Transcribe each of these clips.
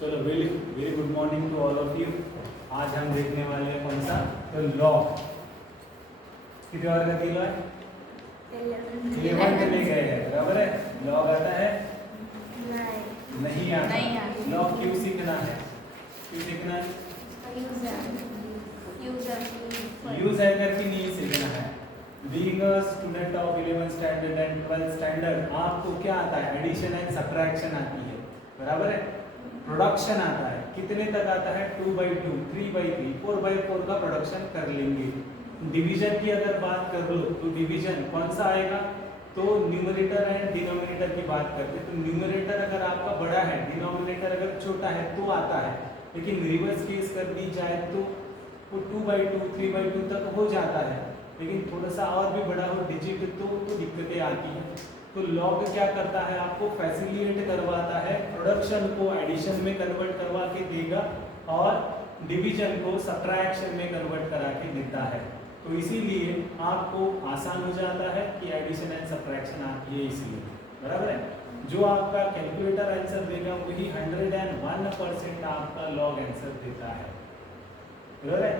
चलो very very good morning to all of you. आज हम देखने वाले हैं कौन सा, तो लॉग। कितने बार का किलो है? 11 के ले गए हैं, बराबर है। लॉग आता है? नहीं आता। लॉग क्यों सीखना है? क्यों सीखना है? यूज है करके नहीं सीखना है। Being a student of 11th standard and 12th standard, आपको क्या आता है? एडिशन एंड सब्ट्रैक्शन आती है, बराबर है। प्रोडक्शन आता है, कितने तक आता है? 2/2, 3/3, 4/4 का प्रोडक्शन कर लेंगे। डिवीजन की अगर बात कर लो तो डिवीजन कौन सा आएगा? तो न्यूमरेटर एंड डिनोमिनेटर की बात करते हैं तो न्यूमरेटर अगर आपका बड़ा है, डिनोमिनेटर अगर छोटा है तो आता है। लेकिन रिवर्स केस कर दी जाए तो वो 2/2, 3/2 तक हो जाता है। लेकिन थोड़ा सा और भी बड़ा हो डिजिट तो दिक्कतें आती हैं। तो लॉग क्या करता है? आपको फैसिलिटेट करवाता है, प्रोडक्शन को एडिशन में कन्वर्ट करवा के देगा और डिवीजन को सब्ट्रैक्शन में कन्वर्ट करा के देता है। तो इसीलिए आपको आसान हो जाता है कि एडिशन एंड सब्ट्रैक्शन आती है, इसीलिए, बराबर है। जो आपका कैलकुलेटर आंसर देगा वही 101% आपका लॉग आंसर देता है, बराबर है।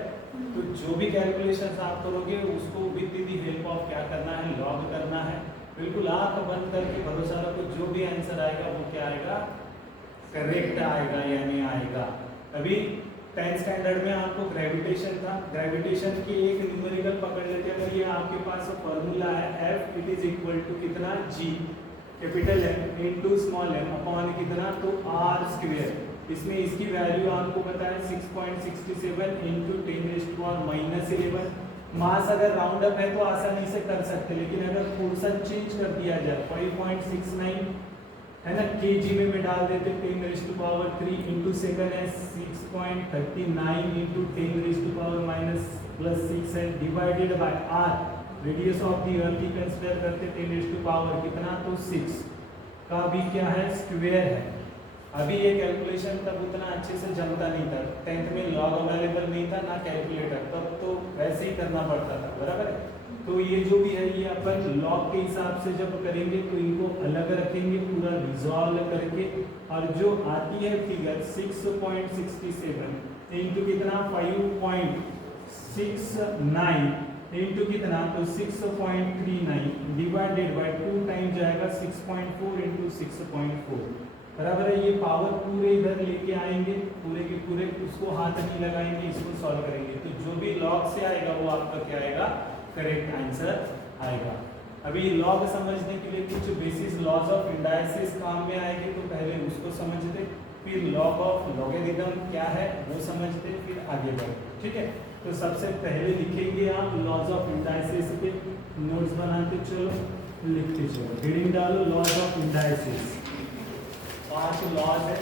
तो जो भी कैलकुलेशंस आप करोगे उसको विद द हेल्प ऑफ क्या करना है? लॉग करना है। बिल्कुल आंख बंद करके भरोसा रखो, जो भी आंसर आएगा वो क्या आएगा? करेक्ट आएगा, यानी आएगा। अभी 10th स्टैंडर्ड में आपको ग्रेविटेशन था, ग्रेविटेशन के एक न्यूमेरिकल पकड़ लेते। अगर ये आपके पास फॉर्मूला है F it is equal to कितना? G capital M into small m upon कितना? तो r²। इसमें इसकी वैल्यू आपको पता है 6.67 इनटू 10⁻⁻11। मास अगर राउंड अप है तो आसानी से कर सकते, लेकिन अगर पोर्शन चेंज कर दिया जाए 5.69 है ना, केजी में मैं डाल देते 10⁻³ इनटू सेकंड है 6.39 इनटू 10⁻⁻6 है divided by r, radius of the earth की कंसीडर करते 10⁻⁻ कितना? तो 6 का भी क्या है? स्क्वायर है। अभी ये कैलकुलेशन तब उतना अच्छे से जमता नहीं था, 10th में लॉग अवेलेबल नहीं था ना कैलकुलेटर, तब तो वैसे ही करना पड़ता था, बराबर है। तो ये जो भी है ये अपन लॉग के हिसाब से जब करेंगे तो इनको अलग रखेंगे पूरा रिजॉल्व करके, और जो आती है फिगर 6.67 इंटू कितना? 5.69 इंटू कितना? तो 6.39 डिवाइडेड बाय 2 टाइम जाएगा 6.4 इंटू 6.4, बराबर है। ये पावर पूरे इधर लेके आएंगे, पूरे के पूरे, उसको हाथ नहीं लगाएंगे, इसको सॉल्व करेंगे। तो जो भी लॉग से आएगा वो आपका क्या आएगा? करेक्ट आंसर आएगा। अभी लॉग समझने के लिए कुछ बेसिस लॉज ऑफ इंडाइसिस काम में आएंगे, तो पहले उसको समझते, फिर लॉग ऑफ लॉगरिथम क्या है वो समझते, फिर आगे बढ़ते, ठीक है। तो सबसे पहले लिखेंगे आप लॉज ऑफ इंडाइसिस पे, नोट्स बनाते चलो, लिखते चलो, हेडिंग डालो लॉज ऑफ इंडाइसिस। 5 लॉज है,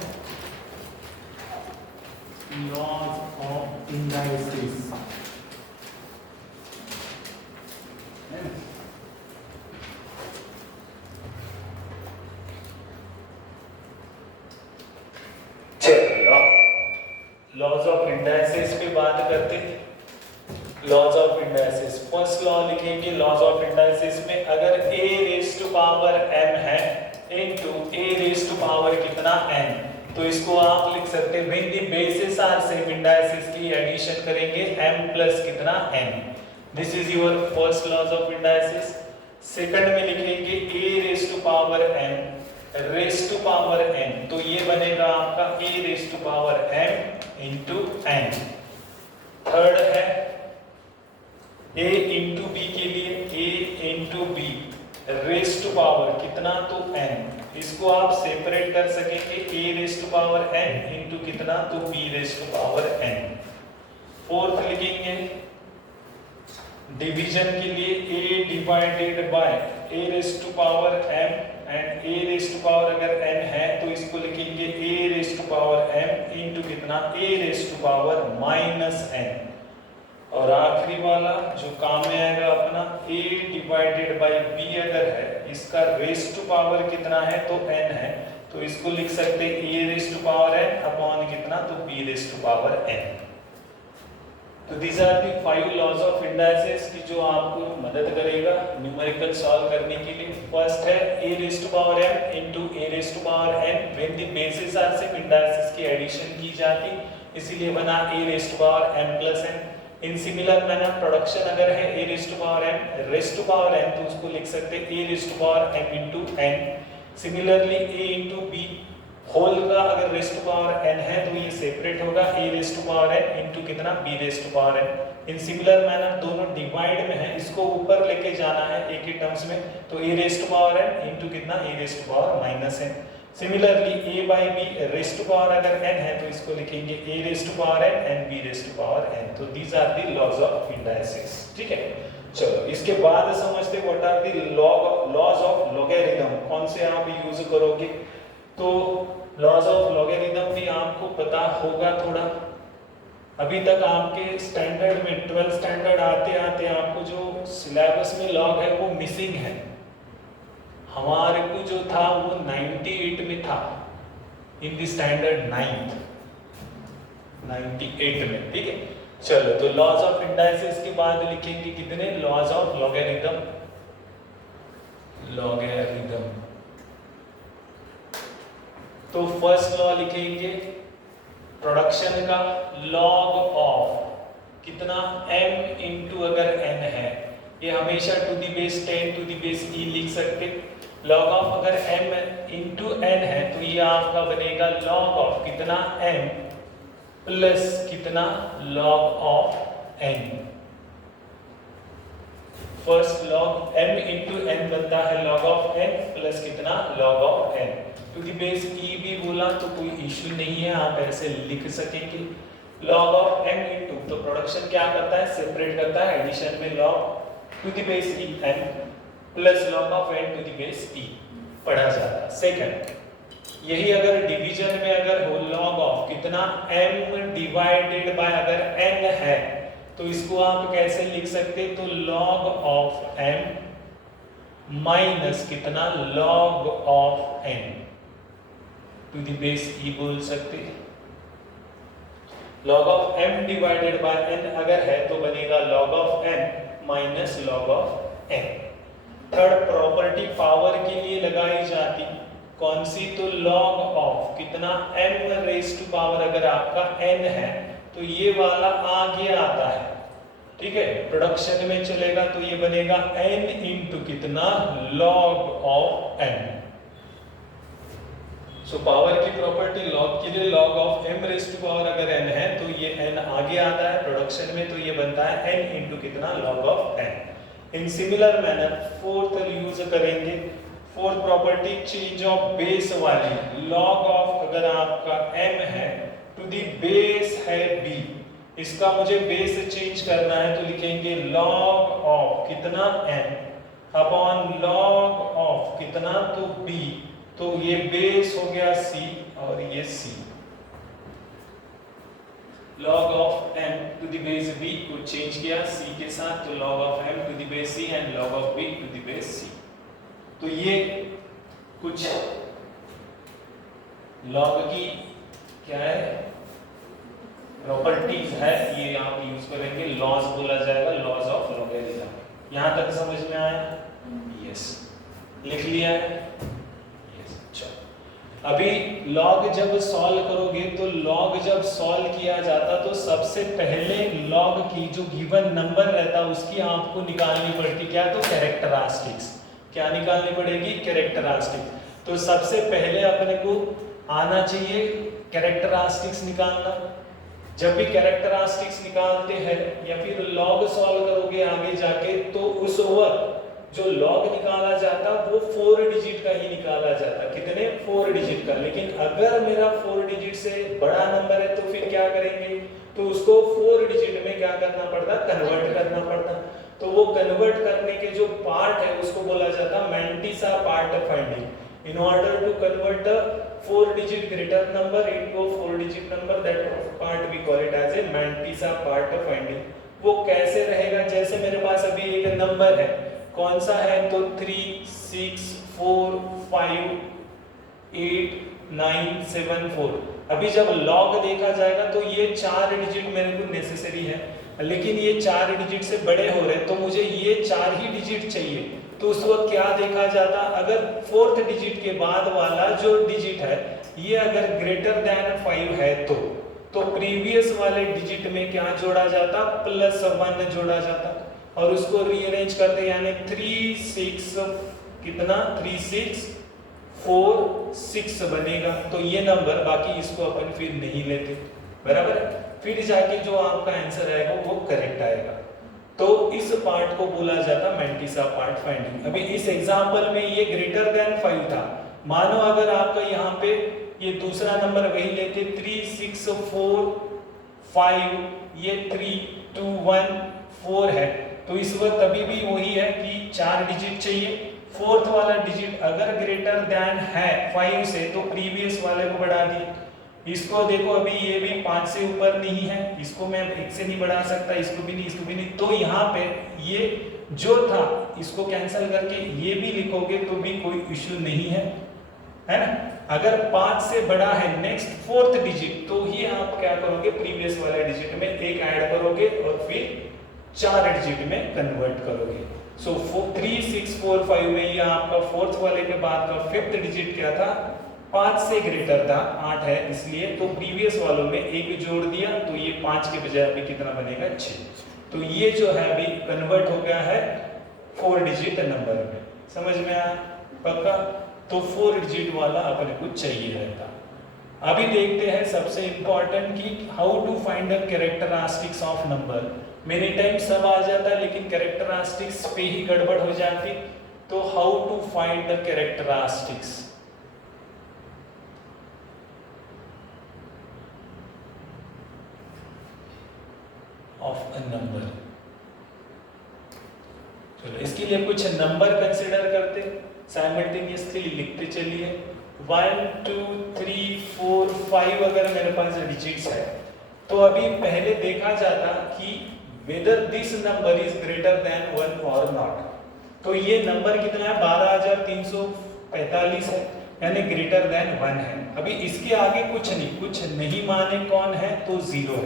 laws of indices, laws of indices पे बात करते हैं। Laws of indices, first law लिखेंगे लॉज ऑफ इंडाइसिस में, अगर a⁻m है इनटू a⁻ कितना n, तो इसको आप लिख सकते हैं when the basis are same, indices की एडिशन करेंगे m प्लस कितना? n। This is your first laws of indices. Second में लिखेंगे a⁻n, तो ये बनेगा आपका a⁻m इंटू n। थर्ड है a इंटू b के लिए a into b raised to power कितना? तो n। इसको आप सेपरेट कर सकेंगे a⁻n इंटू कितना? तो b⁻n। फोर्थ लिखेंगे डिवीजन के लिए a divided by a⁻m and a⁻ अगर n है तो इसको लिखेंगे a⁻m इंटू कितना? a⁻n। और आखिरी वाला जो काम में आएगा अपना a डिवाइडेड बाय b अगर है, इसका रेस्ट टू पावर कितना है? तो n है, तो इसको लिख सकते हैं a⁻n अपॉन कितना? तो b⁻n। तो these are the 5 laws of indices की जो आपको मदद करेगा न्यूमेरिकल सॉल्व करने के लिए। फर्स्ट है a raised to power m into a raised to power n when the bases are same, indices की एडिशन की जाती, इसीलिए बना a raised to power m plus n। In similar manner production अगर है a raised to power m raised to power n, तो उसको लिख सकते हैं a raised to power m into n। Similarly a into b whole का अगर rest to power n है तो ये सेपरेट होगा a raised to power n into कितना b raised to power n। In similar manner दोनों divide में है, इसको ऊपर लेके जाना है एक ही टर्म्स में, तो a raised to power n into कितना a raised to power minus n। Similarly a by b raised to power अगर n है तो इसको लिखेंगे a raised to power n and b raised to power n। तो these are the laws of indices. ठीक है, चलो इसके बाद समझते what are the laws of logarithm, कौन से आप यूज करोगे। तो लॉज ऑफ लॉगरिथम भी आपको पता होगा थोड़ा, अभी तक आपके स्टैंडर्ड में 12 स्टैंडर्ड आते आते आपको जो सिलेबस में लॉग है वो मिसिंग है। हमारे को जो था वो 98 में था, इन द स्टैंडर्ड 9th 98 में। ठीक है, चलो तो लॉज ऑफ इंडाइसेस के बाद लिखेंगे कितने लॉज ऑफ लॉगरिथम। तो फर्स्ट लॉ लिखेंगे प्रोडक्शन का, लॉग ऑफ कितना m इंटू अगर n है, ये हमेशा to the base 10 to the base e लिख सकते। लॉग ऑफ अगर m इंटू n है तो ये आपका बनेगा लॉग ऑफ कितना m प्लस कितना log of n। First log m into n बनता है लॉग ऑफ n प्लस कितना log of n। To the base e भी बोला तो कोई इश्यू नहीं है, आप ऐसे लिख सकेंगे। लॉग ऑफ m इंटू, तो प्रोडक्शन क्या करता है सेपरेट करता है, एडिशन में log to the base e n plus log of n to the base e पढ़ा जाता है। सेकंड, यही अगर डिवीजन में अगर हो लॉग ऑफ कितना m डिवाइडेड बाय अगर n है तो इसको आप कैसे लिख सकते, तो लॉग ऑफ m माइनस कितना log of n to the base e बोल सकते। Log of m divided by n अगर है तो बनेगा log of n minus log of n। Third property power के लिए लगाई जाती, कौन सी, तो लॉग ऑफ कितना m रेज टू पावर अगर आपका n है तो ये वाला आगे आता है। ठीक है, प्रोडक्शन में चलेगा तो ये बनेगा n इंटू कितना log of n। So power की प्रॉपर्टी लॉग के लिए log of m raise to power अगर n है तो ये n आगे आता है प्रोडक्शन में, तो ये बनता है n इंटू कितना log of n। In similar manner fourth use करेंगे, fourth property change of base वाली, लॉग ऑफ अगर आपका m है टू द बेस है b, इसका मुझे बेस चेंज करना है तो लिखेंगे लॉग ऑफ कितना m अपॉन लॉग ऑफ कितना तो b, तो ये बेस हो गया c और ये c। log of m to the base b को चेंज किया c के साथ, तो log of m to the base c and log of b to the base c। तो ये कुछ log की क्या है प्रॉपर्टीज है, ये आप यूज करेंगे, लॉज बोला जाएगा, लॉज ऑफ लॉगरिथम। यहां तक समझ में आया? यस, लिख लिया है। अभी लॉग जब सॉल्व करोगे तो लॉग जब सॉल्व किया जाता तो सबसे पहले लॉग की जो गिवन नंबर रहता उसकी आपको निकालनी पड़ती क्या, तो कैरेक्टरिस्टिक्स। क्या निकालनी पड़ेगी? कैरेक्टरिस्टिक्स। तो सबसे पहले अपने को आना चाहिए कैरेक्टरिस्टिक्स निकालना। जब भी कैरेक्टरिस्टिक्स निकालते हैं या फिर लॉग सॉल्व करोगे आगे जाके तो उस वक्त जो लॉग निकाला जाता वो 4 डिजिट का ही निकाला जाता। कितने? 4 डिजिट का। लेकिन अगर मेरा 4 डिजिट से बड़ा नंबर है तो फिर क्या करेंगे, तो उसको 4 डिजिट में क्या करना पड़ता, कन्वर्ट करना पड़ता। तो वो कन्वर्ट करने के जो पार्ट है उसको बोला जाता mantissa part finding. In order to convert the 4 digit greater number into 4 digit number, that part we call it as a mantissa part finding. वो कैसे रहेगा, जैसे मेरे पास अभी एक नंबर है, कौन सा है, तो 3 6 4 5 8 9 7 4। अभी जब लॉग देखा जाएगा तो ये 4 डिजिट मेरे को नेसेसरी है। लेकिन ये 4 डिजिट से बड़े हो रहे हैं, तो मुझे ये 4 ही डिजिट चाहिए। तो उस वक्त क्या देखा जाता, अगर 4th डिजिट के बाद वाला जो डिजिट है ये अगर ग्रेटर देन 5 है तो प्रीवियस वाले डिजिट में क्या जोड़ा जाता, +1 जोड़ा जाता, और उसको रीअरेंज करते यानी 3 6 कितना 3 6 4 6 बनेगा। तो ये नंबर, बाकी इसको अपन फिर नहीं लेते, बराबर है। फिर जाके जो आपका आंसर आएगा वो करेक्ट आएगा। तो इस पार्ट को बोला जाता मैंटिसा पार्ट फाइंडिंग। अभी इस एग्जांपल में ये ग्रेटर देन 5 था। मानो अगर आपका यहाँ पे ये दूसरा नंबर वही लेते 3 6 4 5, ये 3 2 1 4 है, तो इस वक्त अभी भी वही है कि 4 डिजिट चाहिए। 4th वाला डिजिट अगर ग्रेटर देन है 5 से तो प्रीवियस वाले को बढ़ा दिए। इसको देखो अभी ये भी 5 से ऊपर नहीं है, इसको मैं 1 से नहीं बढ़ा सकता, इसको भी नहीं, इसको भी नहीं। तो यहाँ पे ये जो था इसको कैंसिल करके ये भी लिखोगे तो भी कोई इश्यू नहीं है ना। अगर 5 से बड़ा है नेक्स्ट 4th डिजिट तो ही आप क्या करोगे, प्रीवियस वाले डिजिट में 1 ऐड करोगे और फिर 4 डिजिट में कन्वर्ट करोगे। सो 3 6 4 5 में ये आपका 4th वाले के बाद का 5th डिजिट क्या था, 5 से ग्रेटर था, 8 है इसलिए, तो प्रीवियस वालों में 1 जोड़ दिया तो ये 5 के बजाय अभी कितना बनेगा 6। तो ये जो है अभी कन्वर्ट हो गया है 4 डिजिट नंबर में। समझ में आया पक्का? तो 4 डिजिट वाला अपने को चाहिए रहता। अभी देखते हैं सबसे इंपॉर्टेंट कि how to find the characteristics of number. Many time सब आ जाता है लेकिन कैरेक्टरिस्टिक्स पे ही गड़बड़ हो जाती। तो how to find the characteristics of a number. चलो इसके लिए कुछ नंबर कंसीडर करते, साइमल्टेनियसली लिखते चलिए। 1 2 3 4 5 अगर मेरे पास डिजिट्स है तो अभी पहले देखा जाता कि whether this number is greater than 1 और नॉट। तो ये नंबर कितना है, 12345 है, यानी ग्रेटर देन 1 है। अभी इसके आगे कुछ नहीं माने कौन है, तो 0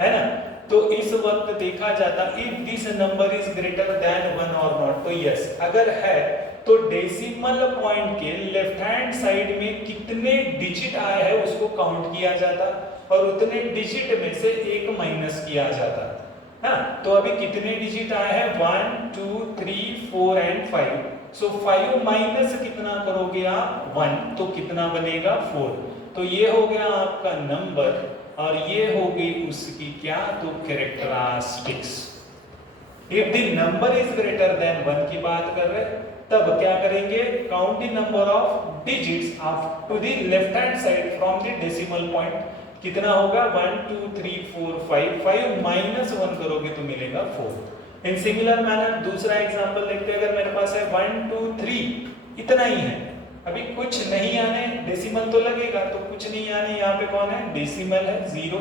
है ना। तो इस वक्त देखा जाता if this number is greater than 1 और नॉट, तो यस। अगर है तो डेसिमल पॉइंट के लेफ्ट हैंड साइड में कितने डिजिट आए हैं उसको काउंट किया जाता और उतने डिजिट में से 1 माइनस किया जाता है। तो अभी कितने डिजिट आए हैं, 1 2 3 4 एंड 5। सो 5 माइनस कितना करोगे आप, 1, तो कितना बनेगा 4। तो ये हो गया आपका नंबर और ये हो गई उसकी क्या, तो characteristics. If the number is greater than 1 की बात कर रहे तब क्या करेंगे, count the number of digits of to the left hand side from the decimal point. कितना होगा, 1 2 3 4 5, 5 माइनस 1 करोगे तो मिलेगा 4। इन सिमिलर मैनर दूसरा एग्जांपल देखते हैं। अगर मेरे पास है 1 2 3 इतना ही है, अभी कुछ नहीं आने, डेसिमल तो लगेगा तो कुछ नहीं आने, यहाँ पे कौन है, डेसिमल है 0।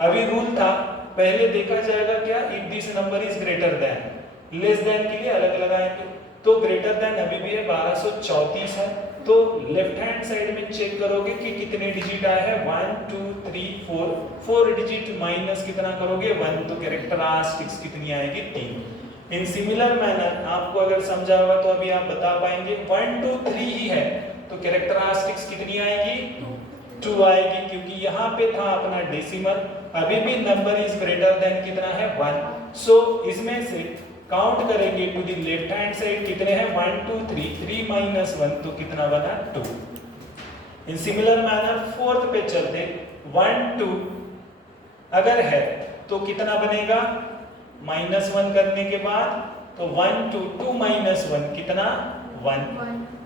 अभी रूल था पहले देखा जाएगा क्या, if this number is greater then, less than के लिए अलग लगाएंगे। तो ग्रेटर देन अभी भी है 1234 है, तो लेफ्ट हैंड साइड में चेक करोगे कि कितने डिजिट आए हैं, 1 2 3 4, 4 डिजिट माइनस कितना करोगे 1, तो कैरेक्टरिस्टिक्स कितनी आएगी 3। इन सिमिलर मैनर आपको अगर समझा होगा तो अभी आप बता पाएंगे 1 2 3 ही है तो कैरेक्टरिस्टिक्स कितनी आएगी, 2 आएगी, क्योंकि यहाँ पे था अपना डेसिमल। अभी भी नंबर इज ग्रेटर देन कितना है 1। सो इसमें से काउंट करेंगे to the left hand side कितने हैं, 1 2 3, 3 माइनस 1 तो कितना बना 2। इन सिमिलर मैनर फोर्थ पे चलते, 1 2 अगर है तो कितना बनेगा, -1 करने के बाद तो 1 2, 2 माइनस 1 कितना 1।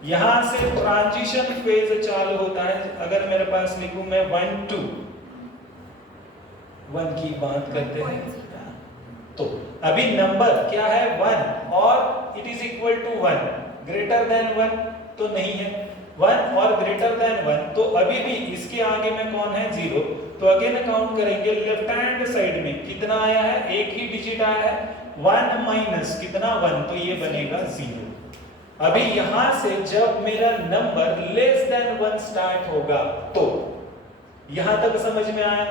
यहां से ट्रांजिशन फेज चालू होता है। अगर मेरे पास लिखूं मैं 1 2 1 की बात करते हैं तो अभी नंबर क्या है 1 और it is equal to 1, greater than 1 तो नहीं है, 1 और ग्रेटर देन 1 तो अभी भी इसके आगे में कौन है 0। तो अगेन काउंट करेंगे लेफ्ट हैंड साइड में कितना आया है, एक ही डिजिट आया है, 1 माइनस कितना 1 तो ये बनेगा 0। अभी यहां से जब मेरा नंबर लेस देन 1 स्टार्ट होगा तो यहां तक समझ में आया?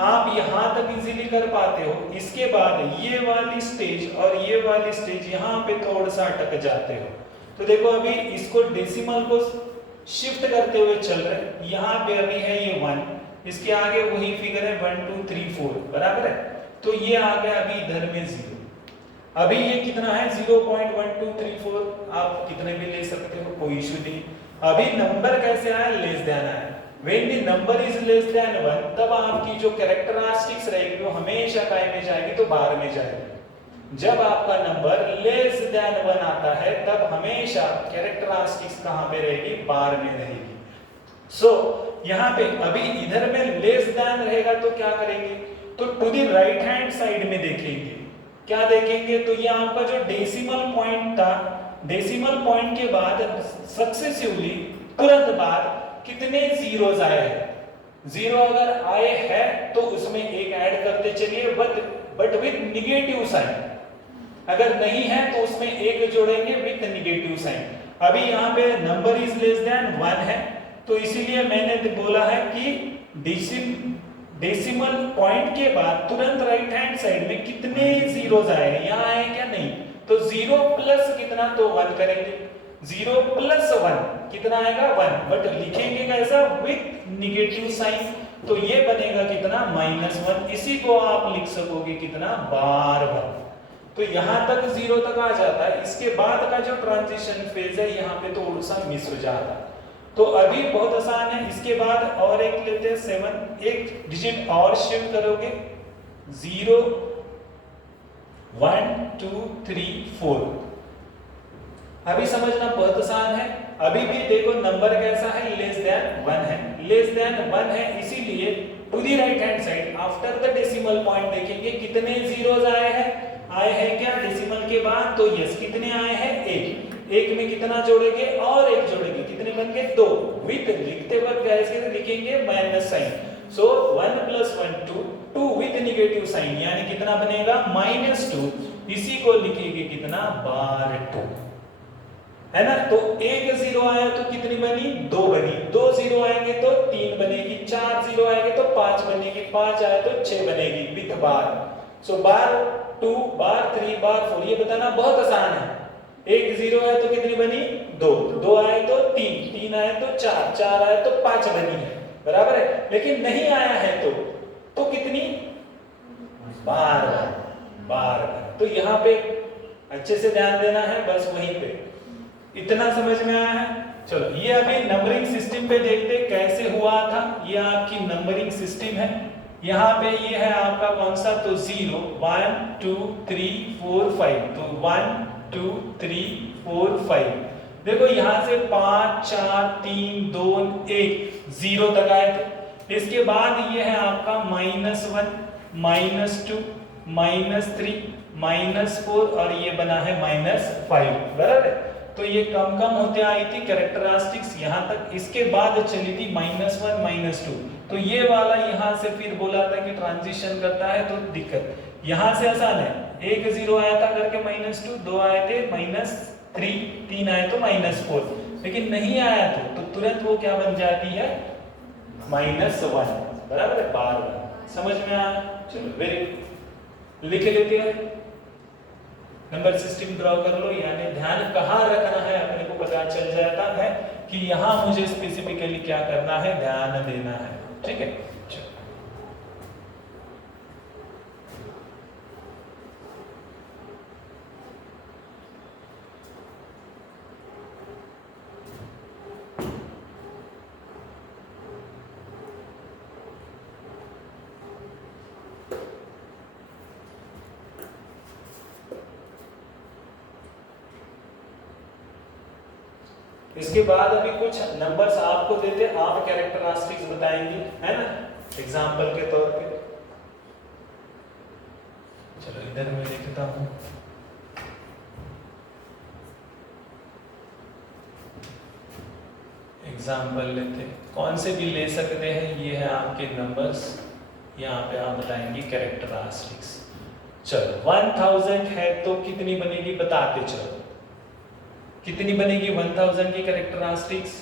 आप यहां तक इजीली कर पाते हो। इसके बाद ये वाली स्टेज और ये वाली स्टेज यहां पे थोड़ा सा अटक जाते हो। तो देखो अभी इसको डेसिमल को शिफ्ट करते हुए चल रहे, यहां पे अभी है ये 1, इसके आगे वही फिगर है 1 2 3 4, बराबर है। तो ये आ गया अभी इधर में 0। अभी ये कितना है 0.1234, आप कितने भी ले सकते हो, कोई इशू नहीं। अभी नंबर कैसे आया, लेस देन आया। When the number is less than 1, तब आपकी जो कैरेक्टरिस्टिक्स रहेगी वो हमेशा काय में जाएगी, तो बार में जाएगी। जब आपका नंबर लेस देन 1 आता है तब हमेशा कैरेक्टरिस्टिक्स कहां पे रहेगी, बार में रहेगी। सो यहाँ पे अभी इधर में लेस देन रहेगा तो क्या करेंगे, तो to the right hand side में देखेंगे। क्या देखेंगे, तो ये आपका जो डेसिमल पॉइंट था, डेसिमल पॉइंट के बाद सक्सेसिवली तुरंत बाद कितने जीरोस आए हैं। 0 अगर आए हैं तो उसमें एक ऐड करते चलिए, बट विद निगेटिव साइन। अगर नहीं है तो उसमें एक जोड़ेंगे विद निगेटिव साइन। अभी यहाँ पे नंबर इज लेस देन 1 है, तो इसीलिए मैंने बोला है कि डेसिमल पॉइंट के बाद तुरंत राइट हैंड साइड में कितने जीरोस आए हैं, यहाँ आए क्या, नहीं। तो 0 प्लस कितना, तो 1 करेंगे। 0 प्लस 1 कितना आएगा, 1, बट लिखेंगे कैसा, विथ निगेटिव साइन। तो ये बनेगा कितना, -1। इसी को आप लिख सकोगे कितना, बार बार। तो यहां तक 0 तक आ जाता है। इसके बाद का जो ट्रांजिशन फेज है यहाँ पे थोड़ा सा मिस हो जाता है। तो अभी बहुत आसान है। इसके बाद और एक लेते हैं 7, एक डिजिट और शिफ्ट करोगे, 0 1 2 3 4। अभी समझना बहुत आसान है। अभी भी देखो नंबर कैसा है, लेस देन 1 है, लेस देन 1 है, इसीलिए to the right hand side after the decimal point देखेंगे कितने जीरोस आए हैं, आए हैं क्या डेसिमल के बाद, तो यस कितने आए हैं, 1। 1 में कितना जोड़ेंगे, और 1 जोड़ेंगे, कितने बन गए, 2। विथ लिखते वक्त कैसे लिखेंगे, minus sign. So 1 + 1 2, 2 with negative sign, यानी कितना बनेगा, -2। इसी को लिखेंगे कितना, बार 2, है ना। तो 1 0 आया तो कितनी बनी, 2 बनी। 2 0 आएंगे तो 3 बनेगी। 4 0 आएंगे तो 5 बनेगी। 5 आए तो 6 बनेगी विथ बार। सो बार 2, बार 3, बार 4, ये बताना बहुत आसान है। 1 0 आए तो कितनी बनी, 2। 2 आए तो 3, 3 आए तो 4, 4 आए तो 5 बनी है, बराबर है। लेकिन नहीं आया है तो कितनी, बार बार। तो यहाँ पे अच्छे से ध्यान देना है, बस वहीं पे। इतना समझ में आया है। चलो ये अभी नंबरिंग सिस्टम पे देखते कैसे हुआ था। ये आपकी नंबरिंग सिस्टम है। यहाँ पे ये है आपका कौन सा, तो 0 1 2 3 4 5। तो 1 2 3 4 5। देखो यहाँ से 5 4 3 2 1 0 तक आए थे। इसके बाद ये है आपका -1 -2 -3 -4 और ये बना है -5, बराबर है। तो ये कम कम होते आई थी कैरेक्टरिस्टिक्स यहाँ तक। इसके बाद चली थी -1 -2। तो ये वाला यहाँ से फिर बोला था कि ट्रांजिशन करता है तो दिक्कत। यहाँ से आसान है, 1 0 आया था करके -2, 2 आए थे -3, 3 आए तो -4। लेकिन नहीं आया तो तुरंत वो क्या बन जाती है, -1, बराबर है, बार। समझ में आया। चलो वेरी लिख लेते हैं। नंबर सिस्टम ड्रॉ कर लो, यानी ध्यान कहाँ रखना है अपने को पता चल जाता है कि यहाँ मुझे स्पेसिफिकली क्या करना है, ध्यान देना है, ठीक है। इसके बाद अभी कुछ नंबर्स आपको देते, आप कैरेक्टरिस्टिक्स बताएंगे, है ना, एग्जांपल के तौर पे। चलो इधर मैं लिखता हूं, एग्जांपल लेते, कौन से भी ले सकते हैं। ये है आपके नंबर्स, यहाँ पे आप बताएंगे कैरेक्टरिस्टिक्स। चलो 1000 है तो कितनी बनेगी बताते चलो, कितनी बनेगी 1000 की कैरेक्टरिस्टिक्स,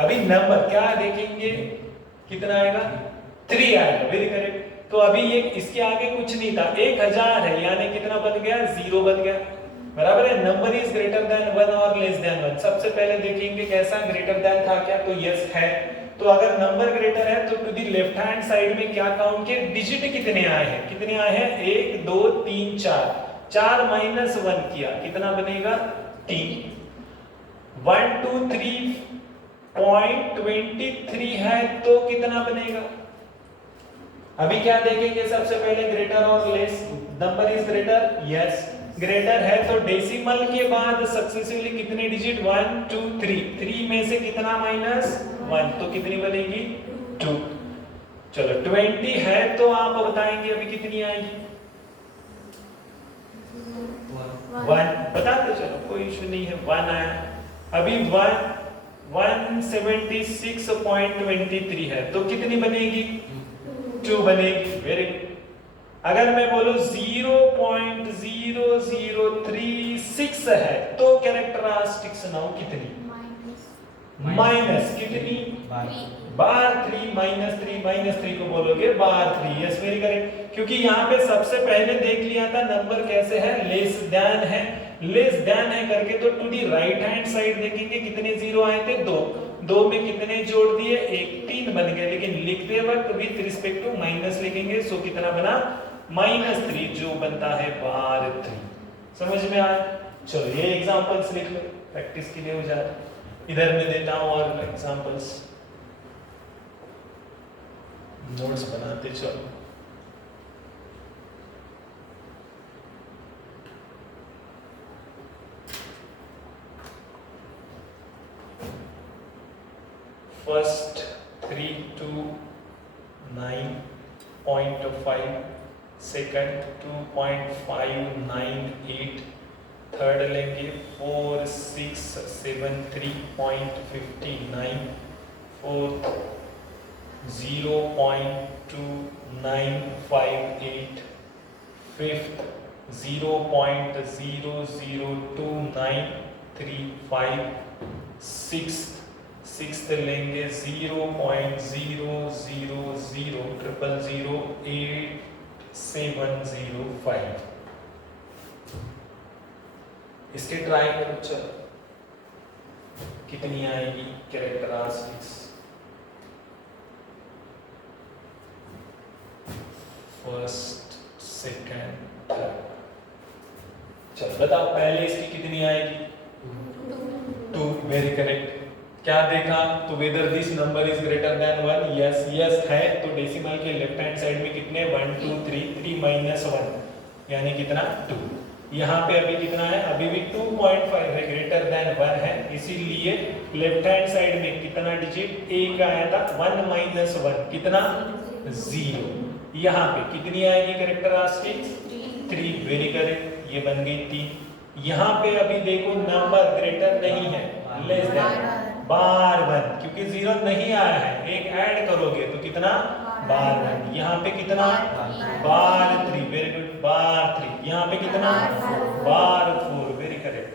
अभी नंबर क्या देखेंगे, कितना आएगा 3 आएगा, वेरी करेक्ट। तो अभी ये इसके आगे कुछ नहीं था, 1000 है, यानी कितना बन गया 0 बन गया, बराबर है। नंबर इज ग्रेटर देन 1 और लेस देन 1। सबसे पहले देखेंगे कैसा ग्रेटर देन था क्या, तो यस है। तो अगर नंबर ग्रेटर है तो to the left hand side में क्या काउंट किए, डिजिट कितने आए हैं, कितने आए हैं 1 2 3 4, 4 माइनस 1 किया, कितना बनेगा 3। 1 2 3.23 है तो कितना बनेगा, अभी क्या देखेंगे सबसे पहले ग्रेटर और less. Number is greater, yes greater है तो डेसिमल के बाद सक्सेसिवली कितने डिजिट 1 2 3, 3 में से कितना माइनस 1, तो कितनी बनेगी 2। चलो 20 है तो आप बताएंगे अभी कितनी आएगी 1, बताते चलो कोई इशू नहीं है, 1 आया। अभी 176.23 है तो कितनी बनेगी 2 बनेगी, वेरी गुड। अगर मैं बोलूं 0.0036 है तो कैरेक्टरिस्टिक्स नाउ कितनी, माइनस कितनी बार 3, -3 को बोलोगे बार 3, यस वेरी करेक्ट। क्योंकि यहाँ पे सबसे पहले देख लिया था नंबर कैसे है, लेस देन है, लेस देन है करके तो to the right hand side देखेंगे कितने जीरो आए थे 2, 2 में कितने जोड़ दिए 1, 3 बन गए, लेकिन लिखते वक्त विद रिस्पेक्ट टू माइनस लिखेंगे, सो कितना बना -3 जो बनता है बार 3। समझ में आया, चलो ये एग्जांपल्स लिख लो, प्रैक्टिस के लिए हो जाए। इधर मैं देता हूं और एग्जांपल्स, नोट्स बनाते चलो। फर्स्ट 3 to 9.5, सेकंड 2.598, थर्ड लेंगे 4673.59, फोर्थ 0.2958, फिफ्थ 0.002935, सिक्स्थ लेंगे 0.00008705। इसके ट्राई करो, चलो कितनी आएगी कैरेक्टरिस्टिक्स। फर्स्ट सेकंड थर्ड, चलो बताओ पहले इसकी कितनी आएगी 2, वेरी करेक्ट। क्या देखा, तो whether this number is greater than 1, yes yes है, तो डेसिमल के लेफ्ट हैंड साइड में कितने 1 2 3, 3 माइनस 1 यानी कितना 2। यहाँ पे अभी कितना है, अभी भी 2.5 है, ग्रेटर देन 1 है, इसीलिए लेफ्ट हैंड साइड में कितना डिजिट 1 आया था, 1 माइनस 1 कितना 0। यहाँ पे कितनी आएगी कैरेक्टरिस्टिक्स 3, वेरी करेक्ट, ये बन गई 3। यहाँ पे अभी देखो नंबर ग्रेटर नहीं है, लेस देन बार 1, क्योंकि 0 नहीं आया है, एक ऐड करोगे तो कितना बार 1। यहाँ पे कितना बार 3, वेरी गुड बार 3। यहाँ पे कितना बार 4, वेरी करेक्ट।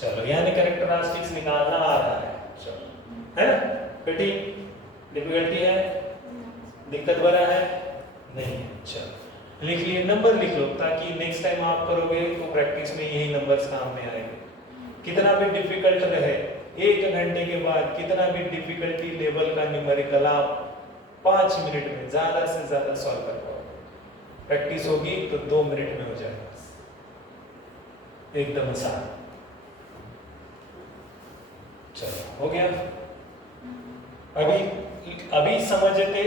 चलो यानी कैरेक्टरिस्टिक्स निकालना आ रहा है, चलो है ना बेटी, डिफिकल्टी है, दिक्कत भरा है नहीं, चलो लिख लिए, नंबर लिख लो ताकि नेक्स्ट टाइम आप करोगे तो प्रैक्टिस में यही नंबर्स काम में आएंगे। कितना भी डिफिकल्ट रहे, 1 घंटे के बाद कितना भी डिफिकल्टी लेवल का न्यूमेरिकल आप 5 मिनट में ज्यादा से ज्यादा सॉल्व कर पाओगे। प्रैक्टिस होगी तो 2 मिनट में हो जाएगा, एकदम आसान। चलो हो गया। अभी समझते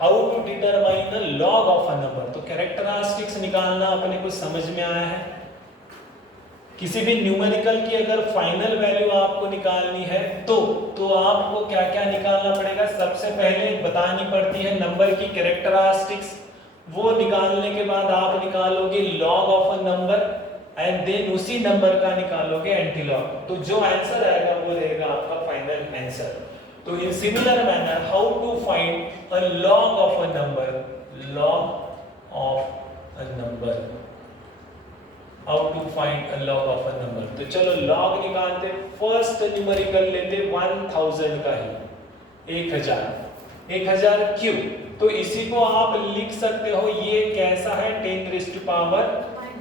how to determine the log of a number. तो कैरेक्टरिस्टिक्स निकालना अपने को समझ में आया है। किसी भी न्यूमेरिकल की अगर फाइनल वैल्यू आपको निकालनी है तो आपको क्या क्या निकालना पड़ेगा, सबसे पहले बतानी पड़ती है नंबर की कैरेक्टरिस्टिक्स, वो निकालने के बाद आप निकालोगे log of a number and then उसी नंबर का निकालोगे एंटीलॉग, तो जो आंसर आएगा वो रहेगा आपका फाइनल आंसर। तो in similar manner how to find a log of a number, log of a number. How to find a log of a number. तो चलो लॉग निकालते, फर्स्ट न्यूमेरिकल लेते 1000 का ही, 1000 क्यों, तो इसी को आप लिख सकते हो, ये कैसा है 10⁻³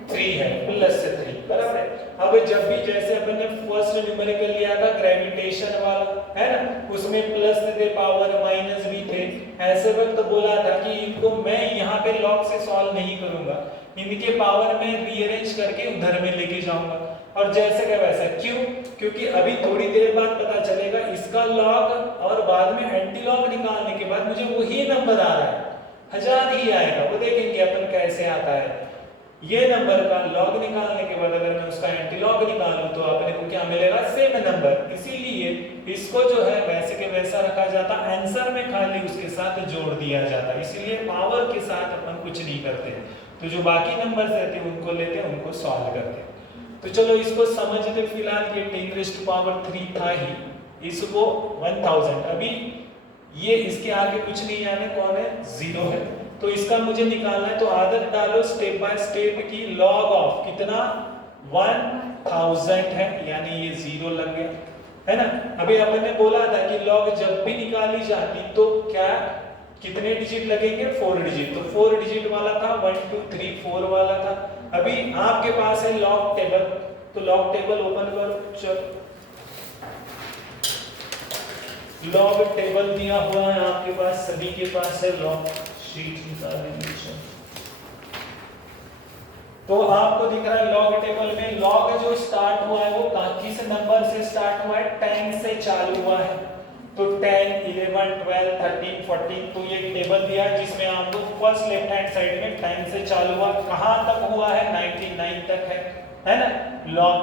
है, प्लस 3 बराबर है। अब जब भी जैसे अपन ने फर्स्ट न्यूमेरिकल लिया था ग्रेविटेशन वाला है ना, उसमें प्लस थे पावर माइनस भी थे, ऐसे वक्त बोला था कि इनको मैं यहाँ पे लॉग से सॉल्व नहीं करूंगा, इनके पावर में रीअरेंज करके उधर में लेके जाऊंगा, और जैसे का वैसा। क्यों, क्योंकि अभी थोड़ी देर बाद पता चलेगा इसका लॉग और बाद में एंटी लॉग निकालने के बाद मुझे वही नंबर आ रहा है, 1000 ही आएगा, वो देखेंगे अपन कैसे आता है। ये नंबर का लॉग निकालने के बाद अगर मैं उसका एंटी लॉग निकालूं तो अपने को क्या मिलेगा, सेम नंबर। इसीलिए इसको जो है वैसे के वैसा रखा जाता, आंसर में खाली उसके साथ जोड़ दिया जाता, इसीलिए पावर के साथ अपन कुछ नहीं करते, तो जो बाकी नंबर्स रहते हैं उनको लेते हैं, उनको सॉल्व करते हैं। तो चलो इसको समझते, फिलहाल ये 10⁻³ था ही, इसको 1000, अभी ये इसके आगे कुछ नहीं आने, कौन है, 0 है, तो इसका मुझे निकालना है। तो आदत डालो स्टेप बाय स्टेप की, लॉग ऑफ कितना 1000 है, यानी ये 0 लग गया है ना। अभी अपन ने बोला था कि लॉग जब भी निकाली जाती तो क्या कितने डिजिट लगेंगे, 4 डिजिट, तो 4 डिजिट वाला था, 1 2 3 4 वाला था। अभी आपके पास है लॉग टेबल, तो लॉग टेबल ओपन करो, चलो लॉग टेबल दिया हुआ है आपके पास, सभी के पास है, लॉग शीट निकाल लीजिए। तो आपको दिख रहा है लॉग टेबल में लॉग जो स्टार्ट हुआ है वो किस नंबर से स्टार्ट हुआ है, 10 से चालू हुआ है, तो 10 11 12 13 14, तो ये टेबल दिया है जिसमें आपको फर्स्ट लेफ्ट हैंड साइड में 10 से चालू हुआ, कहां तक हुआ है, 99 तक है ना लॉग।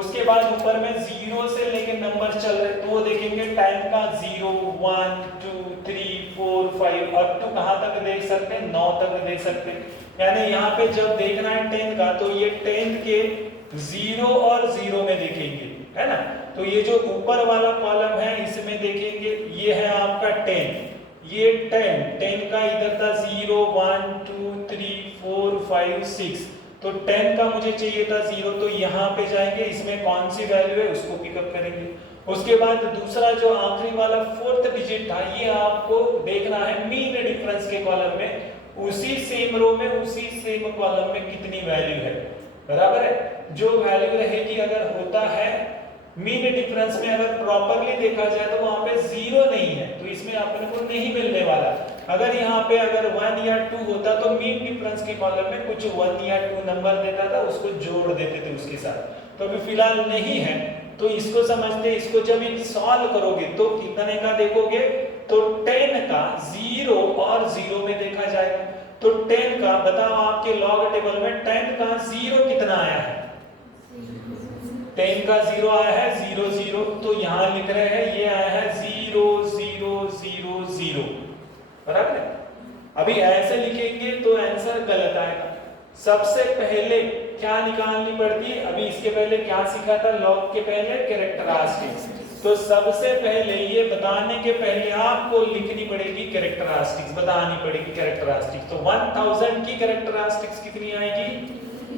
उसके बाद ऊपर में 0 से लेके नंबर चल रहे, तो वो देखेंगे 10 का 0 1 2 3 4 5 अप टू कहां तक देख सकते हैं, 9 तक देख सकते हैं। यानी यहाँ पे जब देखना है 10 का, तो ये 10 के 0 और 0 में देखेंगे, है ना। तो ये जो ऊपर वाला कॉलम है इसमें देखेंगे, ये है आपका 10, ये 10 का इधर था 0 1 2 3 4 5 6, तो 10 का मुझे चाहिए था 0, तो यहाँ पे जाएंगे, इसमें कौन सी वैल्यू है उसको पिकअप करेंगे। उसके बाद दूसरा जो आखिरी वाला 4th डिजिट था, ये आपको देखना है मीन डिफरेंस के कॉलम में, उसी सेम रो में उसी सेम कॉलम में कितनी वैल्यू है, बराबर है। जो वैल्यू रहेगी अगर होता है मीन डिफरेंस में, अगर प्रॉपरली देखा जाए तो वहां पे 0 नहीं है, तो इसमें अपने को नहीं मिलने वाला। अगर यहाँ पे अगर 1 या 2 होता तो मीन डिफरेंस के कॉलम में कुछ 1 या 2 नंबर देता था, उसको जोड़ देते थे उसके साथ, तो अभी फिलहाल नहीं है, तो इसको समझते, इसको जब सॉल्व करोगे तो कितने का देखोगे, तो 10 का 0 और 0 में देखा जाएगा, तो 10 का बताओ आपके लॉग टेबल में 10 का 0 कितना आया है, 10 का 0 आया है 0 0, तो यहां लिख रहे हैं ये आया है 0 0 0 0, बराबर है। अभी ऐसे लिखेंगे तो आंसर गलत आएगा। सबसे पहले क्या निकालनी पड़ती है, अभी इसके पहले क्या सीखा था, लॉग के पहले कैरेक्टरिस्टिक्स, तो सबसे पहले ये बताने के पहले आपको लिखनी पड़ेगी कैरेक्टरिस्टिक्स, बतानी पड़ेगी कैरेक्टरिस्टिक्स। तो 1000 की कैरेक्टरिस्टिक्स कितनी आएगी,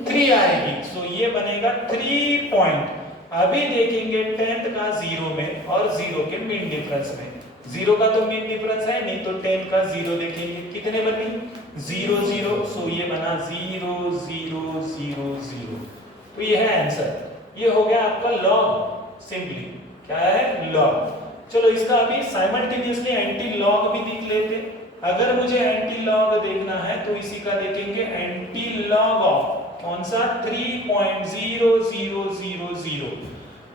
3 आएगी, सो ये बनेगा 3 पॉइंट। अभी देखेंगे 10th का 0 में और 0 के मीन डिफरेंस में, 0 का तो मीन डिफरेंस है नहीं, तो 10 का 0 देखेंगे कितने बने, 0 0, सो ये बना 0 0 0 0, तो ये है आंसर। ये हो गया आपका लॉग, सिंपली क्या है, लॉग। चलो इसका अभी साइमल्टेनियसली एंटी लॉग भी देख लेते। अगर मुझे एंटी लॉग देखना है तो इसी का देखेंगे एंटी लॉग ऑफ कौन सा, 3.0000।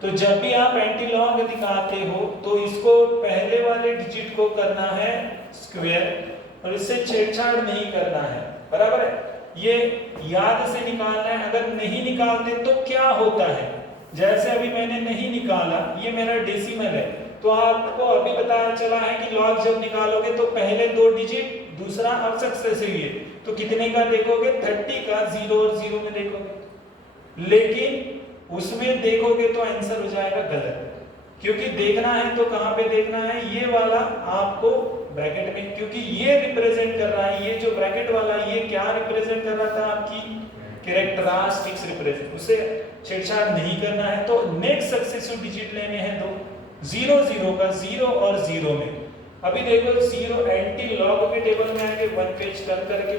तो जब भी आप एंटी लॉग दिखाते हो तो इसको पहले वाले डिजिट को करना है स्क्वायर, और इससे छेड़छाड़ नहीं करना है, बराबर है। ये याद से निकालना है, अगर नहीं निकालते तो क्या होता है, जैसे अभी मैंने नहीं निकाला, ये मेरा डेसिमल है, तो आपको अभी पता चला है कि लॉग जब निकालोगे तो पहले 2 डिजिट, दूसरा अब सक्सेसिव है, तो कितने का देखोगे, 30 का 0 और 0 में देखोगे, लेकिन उसमें देखोगे तो आंसर हो जाएगा गलत, क्योंकि देखना है तो कहां पे देखना है, ये वाला आपको ब्रैकेट में, क्योंकि ये रिप्रेजेंट कर रहा है, ये जो ब्रैकेट वाला ये क्या रिप्रेजेंट कर रहा था, आपकी कैरेक्टरिस्टिक्स रिप्रेजेंट, उसे छेड़छाड़ नहीं करना है। तो नेक्स्ट सक्सेसिव डिजिट लेने हैं दो, 0 0 का 0 और 0 में। अभी देखो 0 एंटी लॉग के टेबल में आएंगे, 1 पेज टर्न करके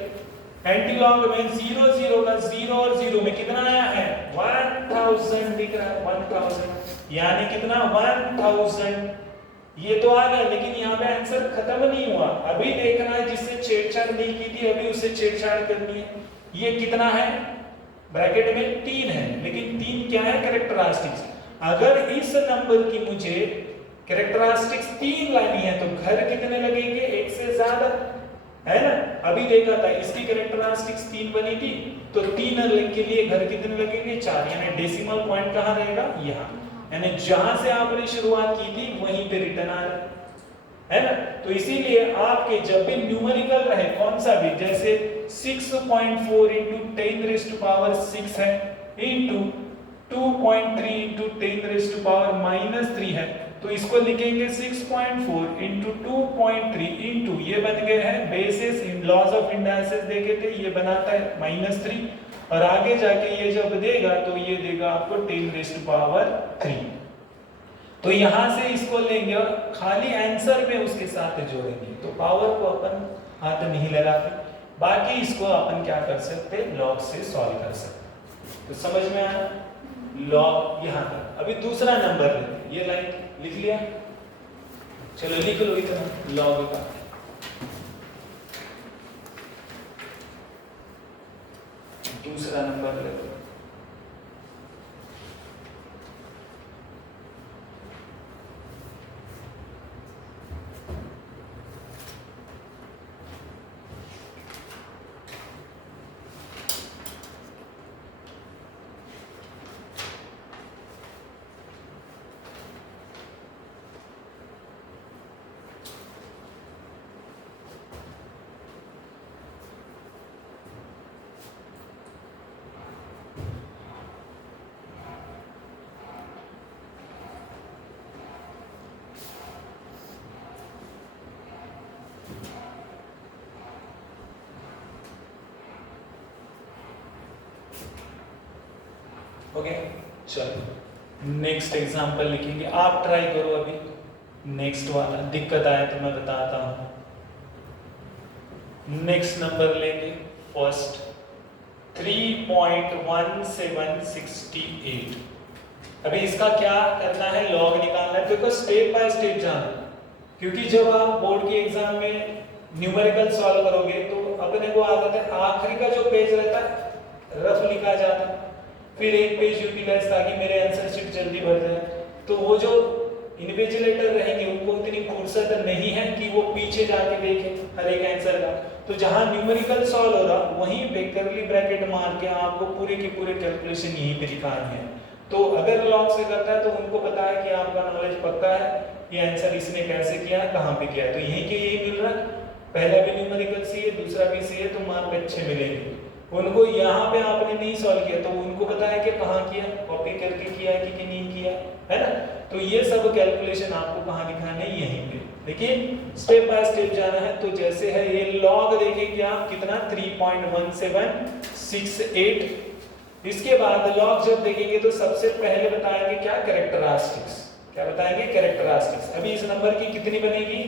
एंटी लॉग में 0 0 का 0 और 0 में कितना आया है 1000 दिख रहा है, 1000 यानी कितना 1000 ये तो आ गया, लेकिन यहाँ पे आंसर खत्म नहीं हुआ, अभी देखना है जिससे छेड़छाड़ नहीं की थी अभी उससे छेड़छाड़ करनी है। ये कितना है ब्रैकेट में 3 है, लेकिन 3 क्या है कैरेक्टरिस्टिक्स। अगर इस नंबर की मुझे कैरेक्टरिस्टिक्स 3 लानी है तो घर कितने लगेंगे, एक से ज्यादा है ना। अभी देखा था इसकी कैरेक्टरिस्टिक्स 3 बनी थी, तो 3 के लिए घर कितने लगेंगे 4, यानी डेसिमल पॉइंट कहाँ रहेगा यहाँ, यानी जहां से आपने शुरुआत की थी वहीं पे रिटर्न आ रहा है ना। तो इसीलिए आपके जब भी न्यूमेरिकल रहे कौन सा भी, जैसे 6.4 into 10 raised to power 6 है into 2.3 into 10 raised to power -3 है, तो इसको लिखेंगे 6.4 into 2.3 into ये बन गए हैं basis, in laws of indices देखे थे, ये बनाता है -3 और आगे जाके ये जब देगा तो ये देगा आपको 10 raised to power 3। तो यहां से इसको लेंगे और खाली आंसर में उसके साथ जोड़ेंगे, तो पावर को अपन हाथ नहीं लगाते, बाकी इसको अपन क्या कर सकते लॉग से सॉल्व कर सकते। तो समझ में आया लॉग यहां तक। अभी दूसरा नंबर लेते, ये लाइन लिख लिया, चलो लिख लो इतना लॉग का। दूसरा नंबर लेते हैं, ओके चलो नेक्स्ट एग्जांपल लिखेंगे, आप ट्राई करो अभी नेक्स्ट वाला, दिक्कत आया तो मैं बताता हूं। नेक्स्ट नंबर लेंगे फर्स्ट 3.1768। अभी इसका क्या करना है लॉग निकालना है, देखो स्टेप बाय स्टेप जाना, क्योंकि जब आप बोर्ड के एग्जाम में न्यूमेरिकल सॉल्व करोगे तो अपने को आदत है आखिरी का जो पेज रहता है रफ लिखा जाता है, फिर एक पेज यूटिलाइज ताकि मेरे आंसर शीट जल्दी भर जाए। तो वो जो इन्विजिलेटर रहेंगे उनको इतनी फुर्सत नहीं है कि वो पीछे जाके देखें हर एक आंसर का, तो जहां न्यूमेरिकल सॉल्व हो रहा वहीं पे कर्ली ब्रैकेट मार के आपको पूरे के पूरे कैलकुलेशन यहीं पे दिखानी है। तो अगर लॉग से करता है तो उनको पता है कि आपका नॉलेज पक्का है, ये आंसर इसने कैसे किया कहां पे किया, तो यहीं के यही मिल रहा है, पहला भी न्यूमेरिकल सी है दूसरा भी सी है, तो मार्क अच्छे मिलेंगे। उनको यहाँ पे आपने नहीं सॉल्व किया तो उनको पता है कि कहाँ किया, कॉपी करके किया है कि नहीं किया, है ना। तो ये सब कैलकुलेशन आपको कहाँ दिखाने है यहीं पे, लेकिन स्टेप बाय स्टेप जाना है। तो जैसे है ये लॉग देखेंगे आप कितना 3.1768, इसके बाद लॉग जब देखेंगे तो सबसे पहले बताएंगे क्या कैरेक्टरिस्टिक्स, क्या बताएंगे कैरेक्टरिस्टिक्स। अभी इस नंबर की कितनी बनेगी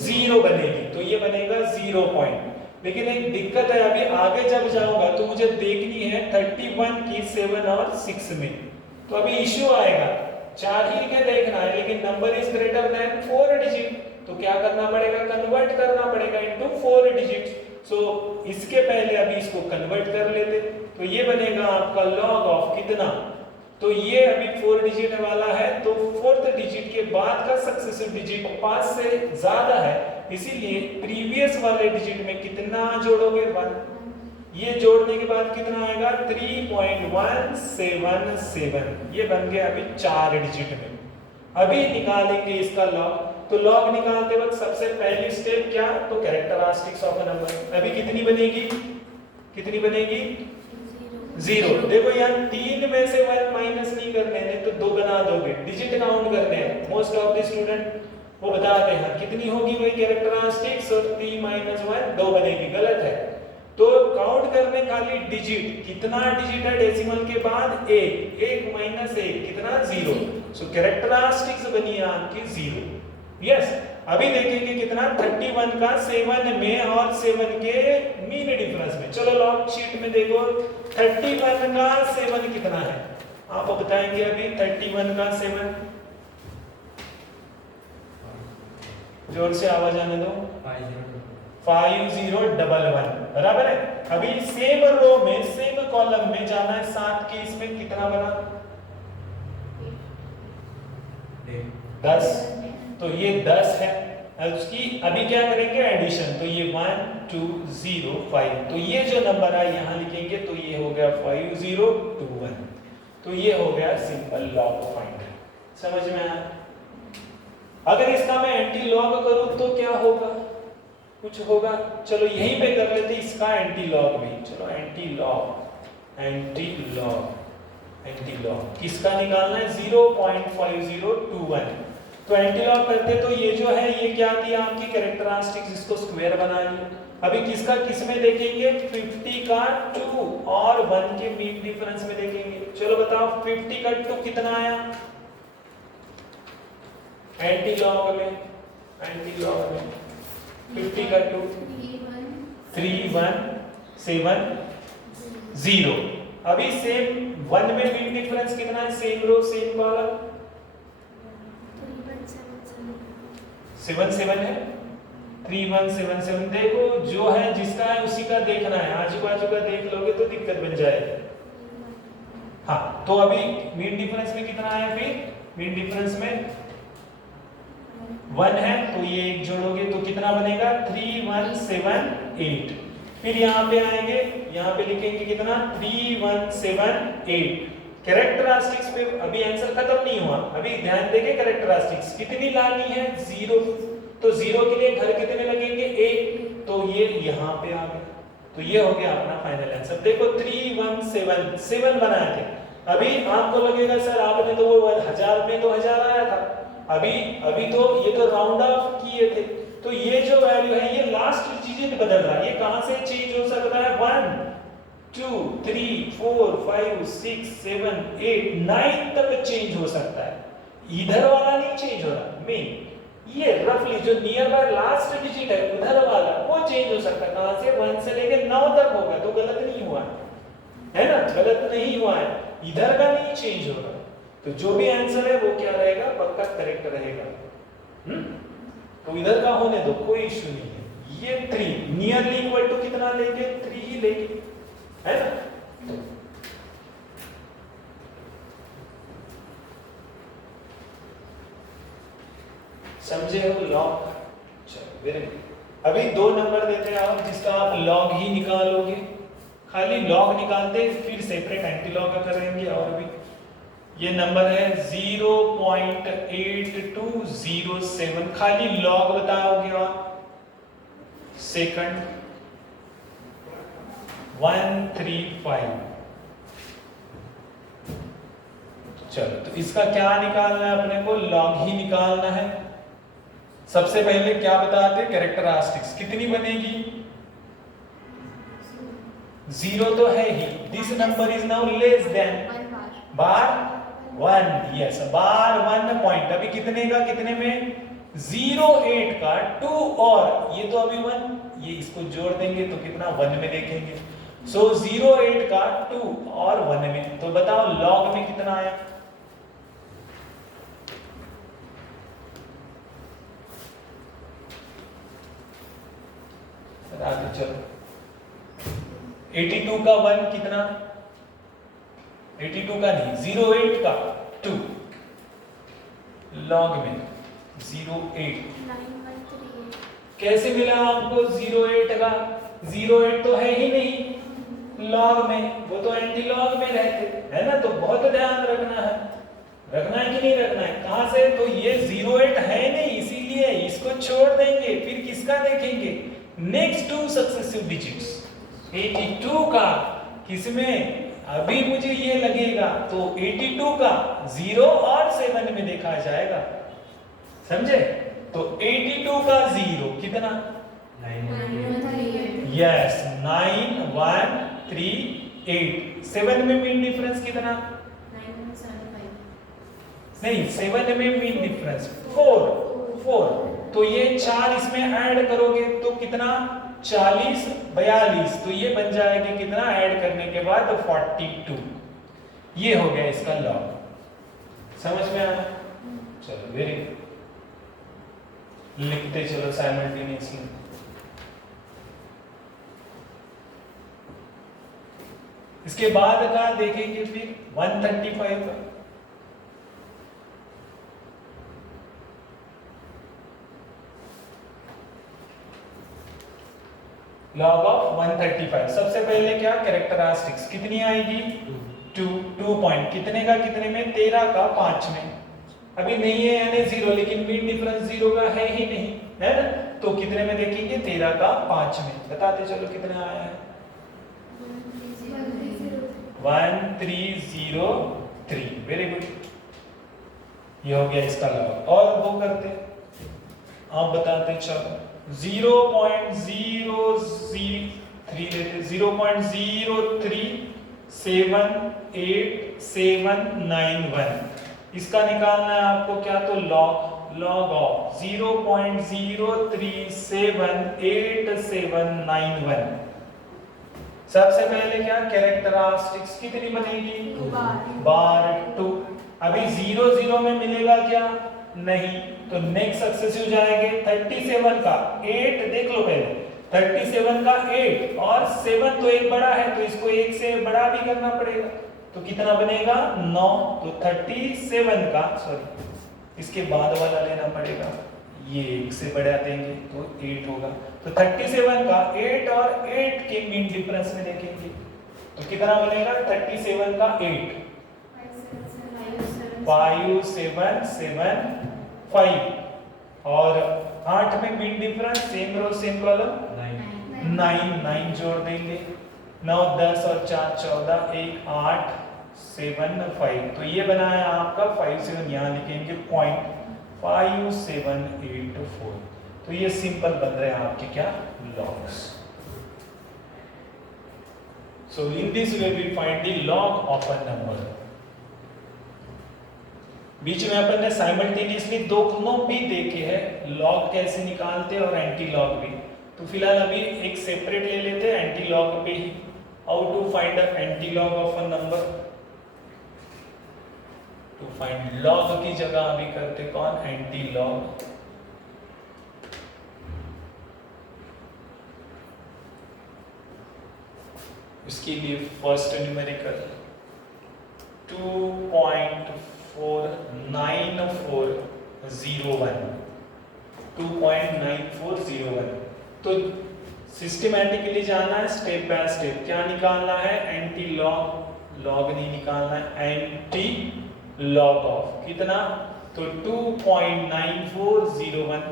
0 बनेगी, तो ये बनेगा 0 पॉइंट। लेकिन एक दिक्कत है, अभी आगे जब जाऊंगा तो मुझे देखनी है 31 की 7 और 6 में, तो अभी इश्यू आएगा 4 ही के देखना है, लेकिन number is greater then 4 digit, तो क्या करना पड़ेगा कन्वर्ट करना पड़ेगा इनटू 4 डिजिट। सो इसके पहले अभी इसको कन्वर्ट कर लेते, तो ये बनेगा आपका लॉग ऑफ कितना, तो ये अभी 4 डिजिट वाला है, तो 4th डिजिट के बाद का सक्सेसिव डिजिट 5 से ज्यादा है, इसीलिए प्रीवियस वाले डिजिट में कितना जोड़ोगे 1, ये जोड़ने के बाद कितना आएगा 3.177, ये बन गया अभी 4 डिजिट में। अभी निकालेंगे इसका लॉग, तो लॉग निकालते वक्त सबसे पहली स्टेप क्या, तो कैरेक्टरिस्टिक्स ऑफ अ नंबर। अभी कितनी बनेगी 0। देखो यहाँ 3 में से 1 माइनस नहीं करने हैं तो 2 बना दोगे, डिजिट काउंट करने हैं, मोस्ट ऑफ द स्टूडेंट वो बताते हैं कितनी होगी वही कैरेक्टरिस्टिक्स, और 3 - 1 2 बनेगी, गलत है। तो काउंट करने खाली डिजिट, कितना डिजिट है डेसिमल के बाद? 1, 1 माइनस 1 कितना? 0। सो कैरेक्टरिस्टिक्स बनी है आपकी 0। यस, अभी देखेंगे कितना 31 का 7 में और 7 के मीन डिफरेंस में। चलो लॉग शीट में देखो 31 का 7 कितना है, आप बताएंगे अभी 31 का 7। जोर से आवाज आने दो। 5011 बराबर है। अभी सेम रो में सेम कॉलम में जाना है 7 के, इसमें कितना बना? 10। तो ये 10 है, उसकी अभी क्या करेंगे? एडिशन। तो ये 1 2 0 5, तो ये जो नंबर है यहां लिखेंगे, तो ये हो गया 5021। तो ये हो गया सिंपल लॉग फाइंड। समझ में आया? अगर इसका मैं एंटी लॉग करूं तो क्या होगा? कुछ होगा? चलो यहीं पे कर लेते इसका एंटी लॉग भी। चलो anti log, anti log, anti log किसका निकालना है? 0.5021। तो एंटी लॉग करते तो ये जो है ये क्या थी आपकी कैरेक्टरिस्टिक्स, इसको स्क्वायर बना लिया। अभी किसका किस में देखेंगे? 50 का 2 और 1 के मीन डिफरेंस में देखेंगे। चलो बताओ 50 का 2 कितना आया एंटी लॉग में? एंटी लॉग में 50 का 2 3170। अभी सेम 1 में मीन डिफरेंस कितना है? सेम रो सेम कॉलम 77 है, 3177। देखो जो है जिसका है उसी का देखना है, आजू बाजू का देख लोगे तो दिक्कत बन जाएगी। हाँ, तो अभी मीन डिफरेंस में कितना आया? फिर मीन डिफरेंस में 1 है, तो ये एक जोड़ोगे तो कितना बनेगा? 3178। फिर यहाँ पे आएंगे, यहाँ पे लिखेंगे कितना? 3178। कैरेक्टरिस्टिक्स पे अभी आंसर खत्म नहीं हुआ, अभी ध्यान देंगे कैरेक्टरिस्टिक्स कितनी लानी है? 0। तो 0 के लिए घर कितने लगेंगे? 1। तो ये यहाँ पे आ गया, तो ये हो गया अपना फाइनल आंसर। देखो 3177 बनाए थे। अभी आपको लगेगा सर आपने तो वो 1000 में तो 1000 आया था, अभी तो ये तो राउंड ऑफ किए थे, तो ये जो वैल्यू है ये लास्ट डिजिट बदल रहा है, ये कहां से चेंज हो सकता है? 1 2 3 4 5 6 7 8 9 तक चेंज हो सकता है, इधर वाला नहीं चेंज हो रहा। मेन ये रफली जो नियर बाय लास्ट डिजिट है उधर वाला वो चेंज हो सकता है। कहां से? 1 से लेके 9 तक होगा, तो गलत नहीं हुआ है ना? गलत नहीं हुआ है, इधर का नहीं चेंज हो रहा। तो जो भी आंसर है वो क्या रहेगा? पक्का करेक्ट रहेगा। तो इधर का होने दो, कोई इश्यू नहीं है। ये 3 नियरली इक्वल टू कितना लेंगे? 3 लेंगे, है ना? समझे हो लॉग? चलो वेरी गुड। अभी 2 नंबर देते हैं आप जिसका आप लॉग ही निकालोगे, खाली लॉग निकालते फिर सेपरेट एंटी लॉग का करेंगे। और भी ये नंबर है 0.8207, खाली लॉग बताओगे आप। सेकंड 135। चलो तो इसका क्या निकालना है अपने को? लॉग ही निकालना है। सबसे पहले क्या बताते हैं? कैरेक्टरिस्टिक्स कितनी बनेगी? 0 तो है ही, this number is now less than bar 1। Yes, bar 1 point. अभी कितने का कितने में? 08 का 2 और ये तो अभी 1, ये इसको जोड़ देंगे तो कितना? 1 में देखेंगे। सो 08 का 2 और 1 में, तो बताओ लॉग में कितना आया? आगे चलो 82 का 1 कितना? 82 का नहीं, 08 का 2 लॉग में 08 कैसे मिला आपको? 08 का 08 तो है ही नहीं लॉग में, वो तो एंटी लॉग में रहते है ना। तो बहुत ध्यान रखना है, रखना है कि नहीं रखना है? कहां से? तो ये 08 है नहीं, इसीलिए इसको छोड़ देंगे। फिर किसका देखेंगे? Next 2 successive digits. 82 का किसमें? अभी मुझे ये लगेगा तो 82 का 0 और 7 में देखा जाएगा, समझे? तो 82 का 0 कितना? यस 9 1 3 8 7 में मीन डिफरेंस कितना? नहीं 7 में मीन डिफरेंस 4 तो ये 4 इसमें ऐड करोगे तो कितना? 40 42 तो ये बन जाएगा कितना ऐड करने के बाद 42। ये हो गया इसका लॉग। समझ में आया? चलो वेरी लिखते चलो साइमल्टेनियसली। इसके बाद का देखेंगे फिर 135 का। लॉग ऑफ 135 सबसे पहले क्या कैरेक्टरिस्टिक्स कितनी आएगी? 2 पॉइंट कितने का कितने में? 13 का 5 में। अभी नहीं है यानी 0 लेकिन मीन डिफरेंस 0 का है ही नहीं है ना, तो कितने में देखेंगे? 13 का 5 में। बताते चलो कितना आया है? 1303। वेरी गुड, ये हो गया इसका लॉग। और वो करते आप बताते चलो 0.003 लेते 0.0378791 इसका निकालना है आपको क्या? तो लॉग ऑफ 0.0378791। सबसे पहले क्या कैरेक्टरिस्टिक्स कितनी बनेगी? बार 2। अभी 0 0 में मिलेगा क्या? नहीं, तो नेक्स्ट सक्सेसिव जाएंगे 37 का 8 देख लो पहले 37 का 8 और 7 तो एक बड़ा है तो इसको एक से बड़ा भी करना पड़ेगा तो कितना बनेगा? 9। तो 37 का सॉरी इसके बाद वाला लेना पड़ेगा, ये एक से बढ़ा देंगे तो 8 होगा। तो 37 का 8 और 8 के मीन डिफरेंस में देखेंगे तो कितना बनेगा? 37 का 8 5775 और 8 में mean difference same row same column 9 जोड़ देंगे 9 10 और 4 14 1 8 7 5 तो ये बनाया आपका 57 यहाँ लिखेंगे 0.5784 तो ये सिंपल बन रहे हैं आपके क्या? Logs. So in this way we find the log of a number. बीच में अपन ने साइमल्टेनियसली दोनों भी देखे हैं, लॉग कैसे निकालते और एंटी लॉग भी। तो फिलहाल अभी एक सेपरेट ले लेते हैं एंटी लॉग पे ही। How to find a antilog of a number? To find log की जगह अभी करते कौन? Antilog. उसके लिए फर्स्ट न्यूमेरिकल 2.9401 तो सिस्टमैटिकली जाना है स्टेप बाय स्टेप। क्या निकालना है? Anti log. लॉग नहीं निकालना है, एंटी लॉग ऑफ कितना? तो 2.9401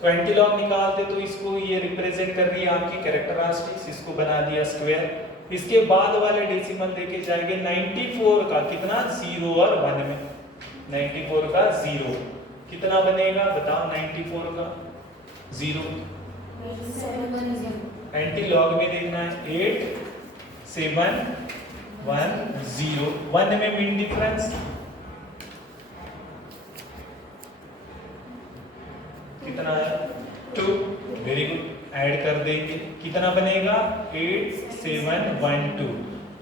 तो एंटी लॉग निकालते तो इसको ये रिप्रेजेंट कर रही है आपकी कैरेक्टरिस्टिक्स, इसको बना दिया स्क्वायर। इसके बाद वाले डेसिमल देखे जाएंगे 94 का कितना? 0 और 1 में 94 का 0 कितना बनेगा? बताओ 94 का 0 एंटी लॉग में देखना है 8710 1 में मीन डिफरेंस कितना है? 2। वेरी गुड, ऐड कर देंगे कितना बनेगा? 8712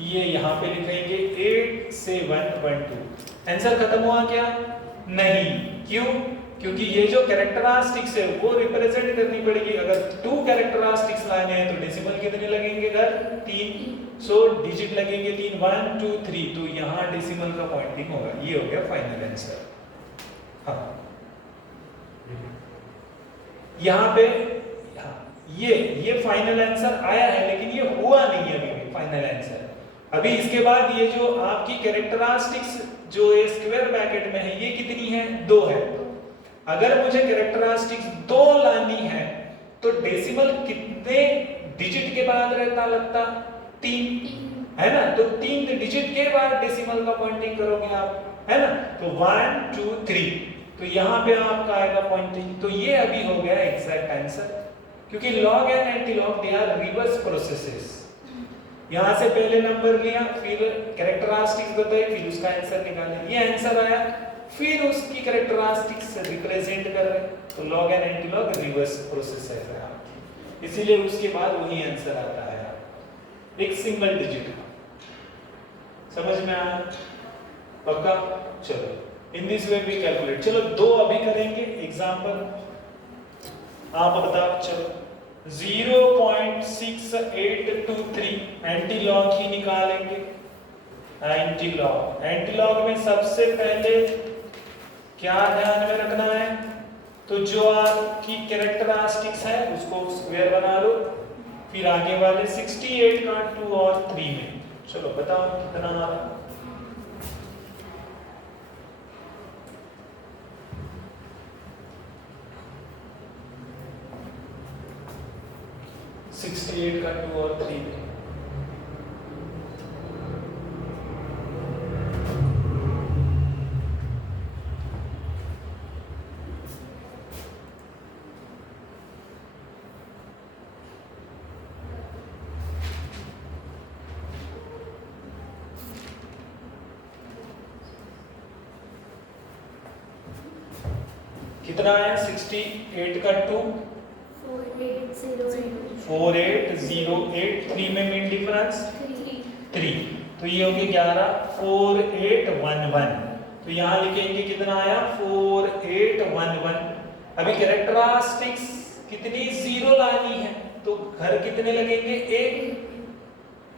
ये यहाँ पे लिखेंगे 8712। आंसर खत्म हुआ क्या? नहीं, क्यों? क्योंकि ये जो कैरेक्टरिस्टिक्स है वो रिप्रेजेंट करनी पड़ेगी। अगर 2 कैरेक्टरिस्टिक्स लाने हैं तो डेसिमल कितने लगेंगे? इधर 3 सो डिजिट लगेंगे 3 1 2 3 तो यहाँ डेसिमल का पॉइंटिंग होगा। ये हो गया फाइनल आंसर। हाँ यहाँ पे ये फाइनल आंसर आया है लेकिन ये हुआ नहीं है अभी भी फाइनल आंसर। अभी इसके बाद ये जो आपकी कैरेक्टरिस्टिक्स जो स्क्वायर ब्रैकेट में है ये कितनी है? 2 है। अगर मुझे कैरेक्टरिस्टिक्स 2 लानी है तो डेसिमल कितने डिजिट के बाद रहता लगता? 3 है ना, तो 3 डिजिट के बाद डेसिमल का पॉइंटिंग करोगे आप, है ना। तो 1 2 3 तो यहाँ पे आपका आएगा पॉइंटिंग। तो ये अभी हो गया एग्जैक्ट आंसर। क्योंकि log and antilog they are reverse processes. यहां से पहले नंबर लिया, फिर कैरेक्टरिस्टिक्स बताई, फिर उसका आंसर निकाले, ये आंसर आया, फिर उसकी कैरेक्टरिस्टिक्स रिप्रेजेंट कर रहे हैं। तो log and anti log reverse process है आपकी, इसीलिए उसके बाद वही आंसर आता है एक सिंगल डिजिट का। समझ में आया? पक्का? चलो in this way we calculate. चलो दो अभी करेंगे एग्जांपल, आप बताओ। चलो 0.6823 एंटी लॉग ही निकालेंगे। एंटी लॉग में सबसे पहले क्या ध्यान में रखना है, तो जो आपकी कैरेक्टरिस्टिक्स है उसको स्क्वायर बना लो, फिर आगे वाले 68 का 2 और 3 में। चलो बताओ कितना आ रहा है। 68 का 2 और 3 में कितना है? 68 का 2 4808, 3 में मीन डिफरेंस 3, तो ये हो गया 11 4811। तो यहाँ लिखेंगे कितना आया? 4811। अभी कैरेक्टरिस्टिक्स कितनी जीरो लानी है, तो घर कितने लगेंगे? एक,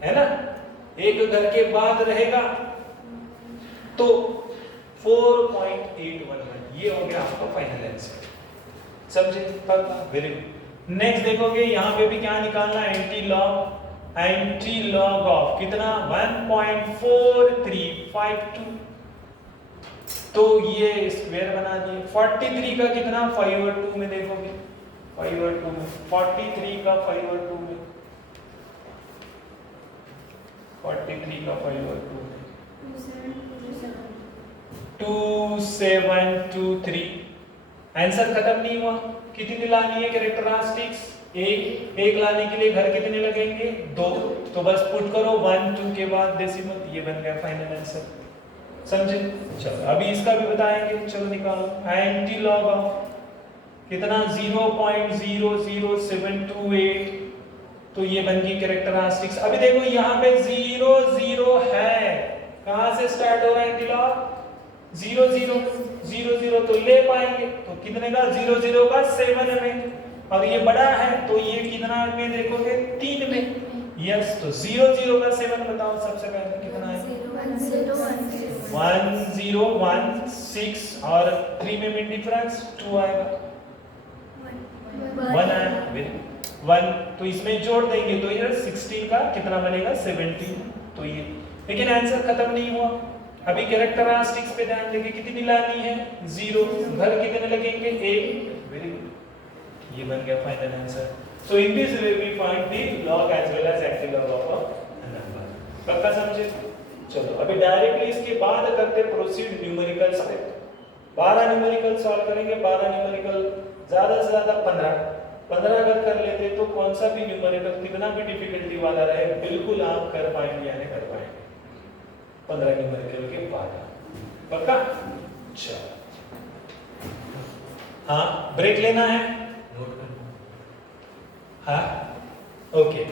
है ना? एक घर के बाद रहेगा तो 4.811, ये हो गया आपका फाइनल आंसर। समझे? पक्का? Very good. नेक्स्ट देखोगे यहाँ पे भी क्या निकालना है? एंटी लॉग ऑफ कितना? 1.4352, तो ये स्क्वायर बना दिए। 43 का कितना? 5 और 2 में देखोगे, 5 और 2 में 43 का 5 और 2 में 43 का 5 और 2 में 2723। आंसर खत्म नहीं हुआ। कितनी लानी है कैरेक्टरिस्टिक्स? एक लाने के लिए घर कितने लगेंगे? 2, तो बस पुट करो 1 2 के बाद डेसिमल, ये बन गया फाइनल आंसर। समझे? चलो अभी इसका भी बताएंगे। चलो निकालो। एंटी लॉग ऑफ कितना? 0.00728, तो ये बन गई कैरेक्टरिस्टिक्स। अभी देखो यहाँ पे 0 0 है, कहां से स्टार्ट हो रहा है एंटी लॉग? 0 0 0 0, तो ले पाएंगे तो कितने का? 0 0 का 7 में, और ये बड़ा है तो ये कितना में देखोगे? 3 में। यस, तो 0 0 का 7 बताओ सबसे पहले कितना है? 1016, और 3 में मिड डिफरेंस 2 आएगा, 1 आएगा। 1, तो इसमें जोड़ देंगे तो ये 16 का कितना बनेगा? 17। तो ये, लेकिन आंसर खत्म नहीं हुआ। अभी कैरेक्टरिस्टिक्स पे ध्यान देंगे, कितनी लानी है? 0, घर कितने लगेंगे? 1। वेरी गुड, ये बन गया final answer. So in this way we find the log as well as antilog of a number. पक्का समझे? चलो अभी डायरेक्टली इसके बाद करते प्रोसीड न्यूमेरिकल्स पे। 12 न्यूमेरिकल सॉल्व करेंगे। 12 न्यूमेरिकल, ज्यादा से ज्यादा 15 अगर कर लेते तो कौन सा भी न्यूमेरिकल कितना भी डिफिकल्टी वाला रहे बिल्कुल आप कर पाएंगे या नहीं कर पाएंगे 15 न्यूमेरिकल के बाद। पक्का? चलो हाँ, ब्रेक लेना है? हाँ ओके,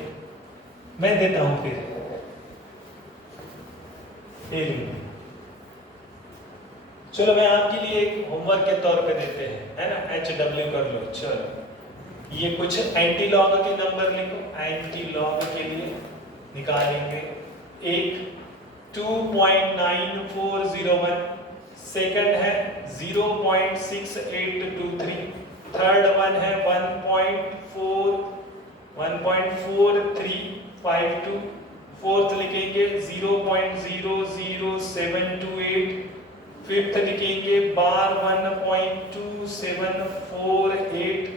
मैं देता हूं फिर। चलो मैं आपके लिए एक होमवर्क के तौर पे देते हैं, है ना? HW कर लो। चलो ये कुछ एंटी लॉग के नंबर लिखो। एंटी लॉग के लिए निकालेंगे। एक 2.9401, सेकंड है 0.6823, थर्ड वन है 1.4352, फोर्थ लिखेंगे 0.00728, फिफ्थ लिखेंगे बार 1.2748,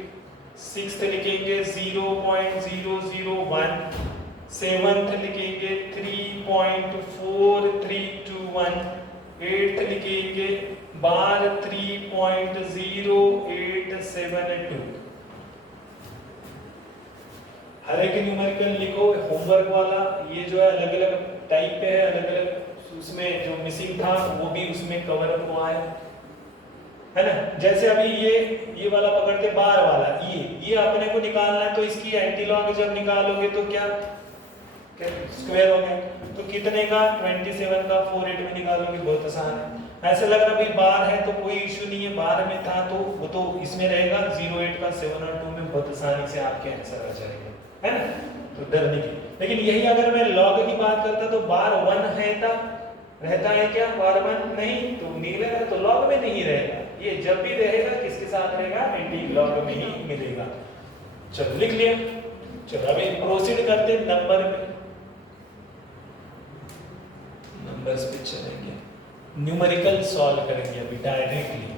सिक्स्थ लिखेंगे 0.001, सेवंथ लिखेंगे 3.4321, एट्थ लिखेंगे बार 3.0872। हर एक न्यूमेरिकल लिखो होमवर्क वाला, ये जो है अलग अलग टाइप पे है, अलग अलग उसमें जो मिसिंग था वो भी उसमें कवर अप हुआ है ना। जैसे अभी ये वाला पकड़ते बार वाला, ये अपने को निकालना है, तो इसकी एंटीलॉग जब निकालोगे तो क्या स्क्वायर हो गया, तो कितने का 27 का 48 में निकालोगे, बहुत आसान है। ऐसे लग रहा भाई बार है तो कोई इशू नहीं है, बार में था तो वो तो इसमें रहेगा, 08 का 7 और 2 में बहुत आसानी से आपके आंसर आ जाएगा, है ना, तो डरने की। लेकिन यही अगर मैं लॉग की बात करता तो बार 1 है था, रहता है क्या बार 1 नहीं, तो निकलेगा तो लॉग में नहीं रहेगा, ये जब भी रहेगा किसके साथ रहेगा, एंटी लॉग में ही मिलेगा। चलो लिख लिया। चलो अभी प्रोसीड करते हैं नंबर पे, नंबर्स पे चलेंगे, न्यूमेरिकल सॉल्व करेंगे अभी डायरेक्टली।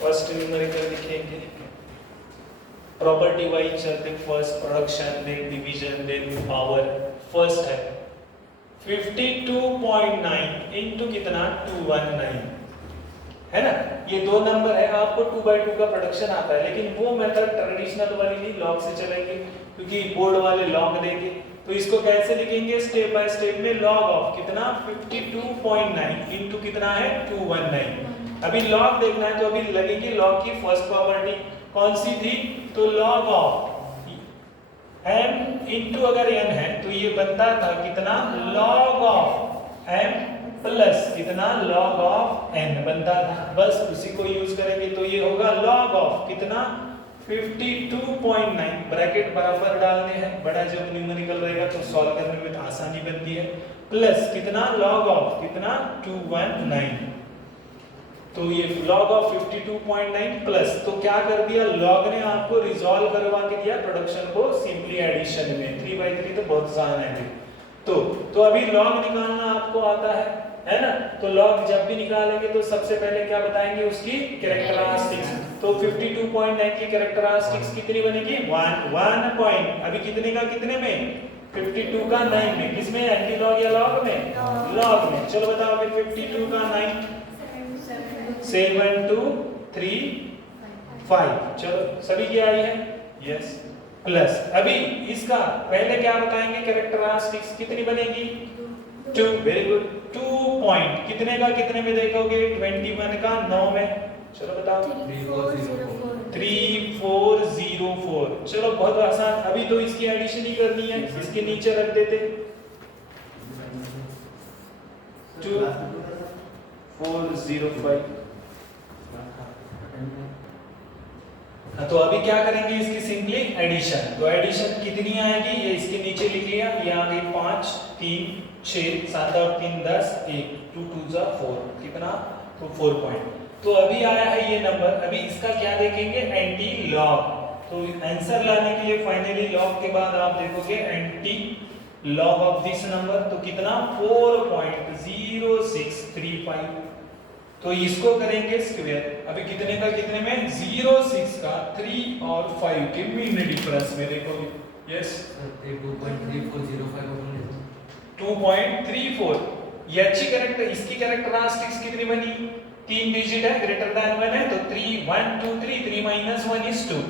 फर्स्ट न्यूमेरिकल लिखेंगे, प्रॉपर्टी वाइज चलते, first production, then division, then power. First है 52.9 इनटू कितना 219, है ना, ये दो नंबर है, आपको 2/2 का प्रोडक्शन आता है, लेकिन वो मेथड ट्रेडिशनल वाली नहीं, लॉग से चलेंगे क्योंकि बोर्ड वाले लॉग देंगे। तो इसको कैसे लिखेंगे स्टेप बाय स्टेप में, लॉग ऑफ कितना 52.9 इनटू कितना है 219। अभी लॉग देखना है तो अभी लगेगी लॉग की फर्स्ट प्रॉपर्टी, कौन सी थी, तो लॉग ऑफ m इनटू अगर n है तो ये बनता था कितना लॉग ऑफ m प्लस कितना लॉग ऑफ n बनता था, बस उसी को यूज करेंगे तो ये होगा लॉग ऑफ कितना 52.9, ब्रैकेट बराबर डालने हैं, बड़ा जब न्यूमेरिकल रहेगा तो सॉल्व करने में आसानी बनती है, प्लस कितना लॉग ऑफ कितना 219, तो ये log ऑफ 52.9 प्लस, तो क्या कर दिया लॉग ने आपको रिजॉल्व करवा के दिया प्रोडक्शन को सिंपली एडिशन में, 3/3 तो बहुत आसान है। तो अभी लॉग निकालना आपको आता है ना, तो लॉग जब भी निकालेंगे तो सबसे पहले क्या बताएंगे उसकी कैरेक्टरिस्टिक्स, तो 52.9 की कैरेक्टरिस्टिक्स कितनी बनेगी 1 पॉइंट, अभी कितने का कितने में 52 का 9 में, किसमें एंटी लॉग या लॉग में, लॉग में। चलो बताओ फिर 52 का 9 7 2 3 5, चलो सभी की आई है, यस, प्लस अभी इसका पहले क्या बताएंगे कैरेक्टरिस्टिक्स कितनी बनेगी 2, वेरी गुड, 2 पॉइंट कितने का कितने में देखोगे 21 का 9 में, चलो बताओ 3404, चलो बहुत आसान, अभी तो इसकी एडिशन ही करनी है, इसके नीचे रख देते 2405। हाँ, तो अभी क्या करेंगे इसकी सिंपली एडिशन, तो एडिशन कितनी आएगी ये इसके नीचे लिख लिया, ये आ गई 5 3 6 7 और 3 10, 1 2 2 जा 4 कितना, तो 4 पॉइंट। तो अभी आया है ये नंबर, अभी इसका क्या देखेंगे एंटी लॉग, तो आंसर लाने के लिए फाइनली लॉग के बाद आप देखोगे anti log of this number, तो कितना 4.0635, तो इसको करेंगे स्क्वायर, अभी कितने का कितने में 06 का 3 और 5 के मीन डिफरेंस में देखोगे, यस 2.34, ये अच्छी कैरेक्टर, इसकी कैरेक्टरिस्टिक्स कितनी बनी 3 डिजिट है, ग्रेटर देन 1 है, तो 3 1 2 3 3 - 1 is 2,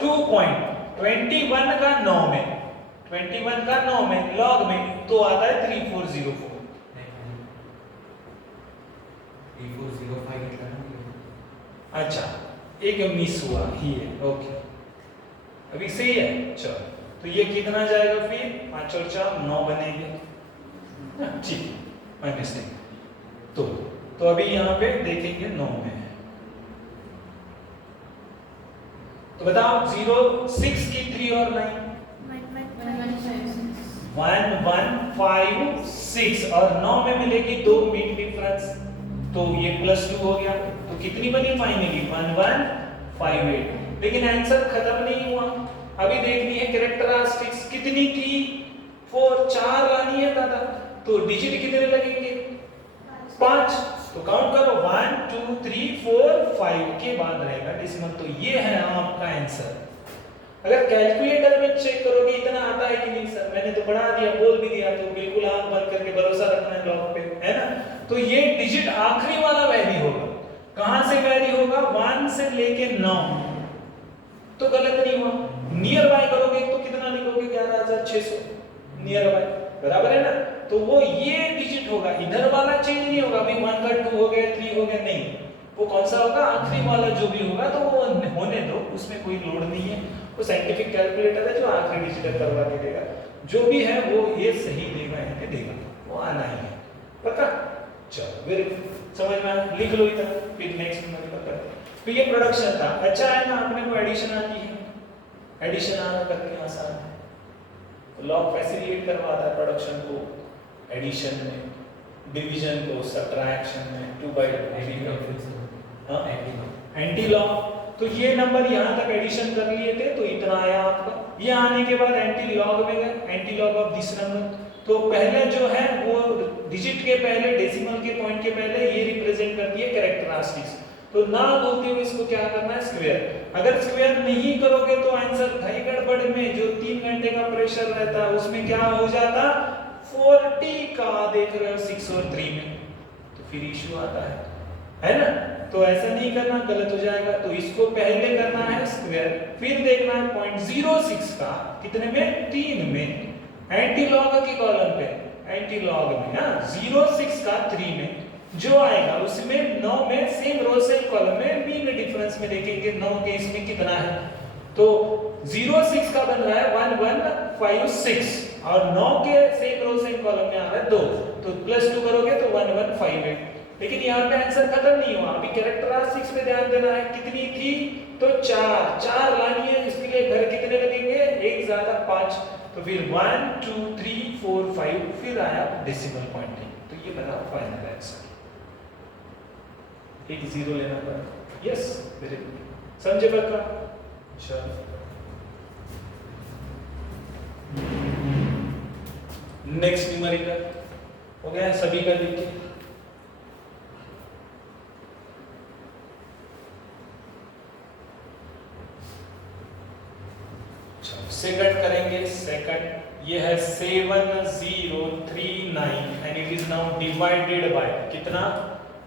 2.21 का 9 में, 21 का 9 में लॉग में तो आता है 3404, 3405 अच्छा एक मिस हुआ ही है, ओके अभी सही है, चलो तो ये कितना जाएगा फिर 5 और 4 9 बनेंगे, ठीक माय मिस्टेक, तो अभी यहाँ पे देखेंगे 9 में, तो बताओ 06 की 3 और 9 1156 और 9 में मिलेगी 2 मीन डिफरेंस, तो ये +2 हो गया, तो कितनी बनी फाइनली 1158, लेकिन आंसर खत्म नहीं हुआ, अभी देखनी है कैरेक्टरिस्टिक्स कितनी थी 4 4 लानी है दादा, तो डिजिट कितने लगेंगे 5, तो काउंट करो 1 2 3 4 5 के बाद रहेगा डेसिमल, तो ये है आपका आंसर। अगर कैलकुलेटर में चेक करोगे इतना आता है कि नहीं सर मैंने तो बढ़ा दिया बोल भी दिया, तो बिल्कुल आप बंद करके भरोसा रखना है लॉग पे, है ना, तो ये होगा 1 से लेके 9, तो गलत नहीं हुआ। नियर बाय करोगे तो कितना लिखोगे 11600 नियर बाय, बराबर है ना। तो वो ये डिजिट होगा, इधर वाला चेंज नहीं होगा। अभी 1 का 2 हो गया 3 हो गया, नहीं, वो कौन सा होगा, आखिरी वाला जो भी होगा तो वो होने दो, उसमें कोई लोड नहीं है। वो साइंटिफिक कैलकुलेटर है जो आखिरी डिजिट करवा के देगा, जो भी है वो ये सही देगा या देगा, वो आना ही है, पक्का। चलो वेरी समझ में आया, लिख लो इतना, फिर नेक्स्ट नंबर पर करते हैं। तो ये प्रोडक्शन था, अच्छा है ना, अपने को एडिशन आती है, एडिशन आना करके आसान है, तो लॉग फैसिलिटेट करवाता है प्रोडक्शन को एडिशन में, डिवीजन को सब्ट्रैक्शन में, 2 बाई एंटी लॉग। तो ये नंबर यहाँ तक एडिशन कर लिए थे, तो इतना आया आपका। ये आने के बाद एंटी लॉग में गए, anti log of this number. तो पहले जो है वो डिजिट के पहले, डेसिमल के पॉइंट के पहले ये रिप्रेजेंट करती है कैरेक्टरिस्टिक्स। तो ना बोलते हुए इसको क्या करना है, स्क्वायर। अगर स्क्वायर नहीं करोगे तो आंसर भाई गड़बड़ में जो 3 घंटे का प्रेशर रहता है उसमें क्या हो जाता, 40 का देख रहे हो 6 और 3 में, तो फिर इश्यू आता है ना। तो ऐसा नहीं करना, गलत हो जाएगा। तो इसको पहले करना है स्क्वायर, फिर देखना है 0.06 का कितने में, 3 में, एंटी लॉग के कॉलम पे, एंटी लॉग में ना 06 का 3 में जो आएगा उसमें 9 में सेम रो सेम कॉलम में मीन डिफरेंस में देखेंगे 9 के इसमें कितना है। तो 06 का बन रहा है 1156 और 9 के सेम रो सेम कॉलम में आ रहा है 2, तो +2 करोगे तो 1158। लेकिन यहाँ पे आंसर खत्म नहीं हुआ, अभी कैरेक्टरिस्टिक्स पे ध्यान देना है। कितनी थी, तो 4 लानी है, इसके लिए घर कितने लगेंगे, 1 ज्यादा 5, तो फिर 1 2 3 4 5, फिर आया डेसिमल पॉइंट, तो ये बना फाइनल आंसर। एक 0 लेना पड़ा, यस वेरी गुड, समझे बच्चा। चलो नेक्स्ट न्यूमेरिकल हो गया सभी का, लिख के सेकंड करेंगे। सेकंड ये है 7039 and it is now divided by कितना,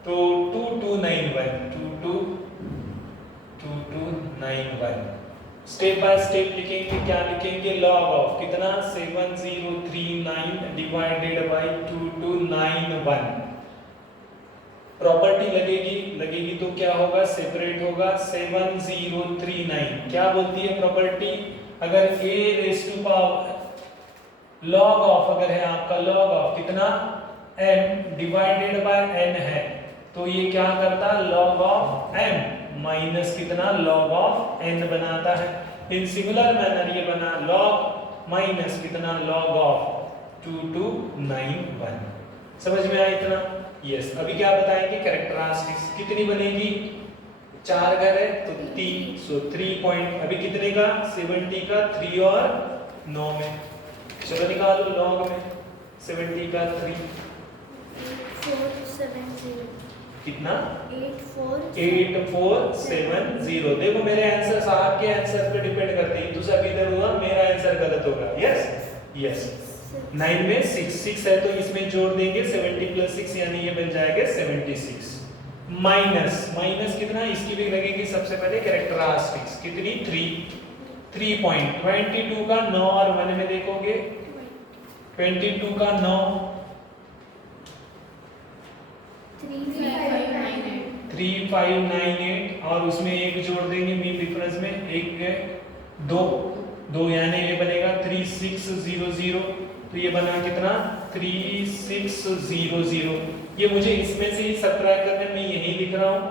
तो 2291। स्टेप बाय स्टेप लिखेंगे, क्या लिखेंगे, लॉग ऑफ कितना, 7039 डिवाइडेड बाय 2291। प्रॉपर्टी लगेगी तो क्या होगा, सेपरेट होगा। 7039 क्या बोलती है प्रॉपर्टी, अगर a raise to power log of, अगर है आपका लॉग ऑफ कितना m डिवाइडेड बाय n है, तो ये क्या करता है, लॉग ऑफ m माइनस कितना, लॉग ऑफ n बनाता है। इन सिमिलर मैनर ये बना लॉग माइनस कितना, लॉग ऑफ 2291। समझ में आया इतना, यस। अभी क्या बताएंगे, कैरेक्टरिस्टिक्स कितनी बनेगी, 4 घर है तो 3, सो 3 पॉइंट, अभी कितने का, 70 का 3 और 9 में, चलो निकालो लॉग में 70 का 3 8470 कितना, 8470। देखो मेरे आंसर साहब के आंसर पे डिपेंड करते हैं, तो सब इधर हुआ, मेरा आंसर गलत होगा, यस। 9 में 6 है तो इसमें जोड़ देंगे 70 + 6 यानी ये मिल जाएगा 76। माइनस कितना, इसकी भी लगेगी सबसे पहले कैरेक्टरिस्टिक्स कितनी, 3 पॉइंट, 22 का 9 और 1 में देखोगे, 22 का 9 3598 और उसमें एक जोड़ देंगे मीन डिफरेंस में, एक 2 यानी ये बनेगा 3600, तो ये बना कितना, 3600। ये मुझे इसमें से ही सब्ट्रैक्ट करने में यही लिख रहा हूँ,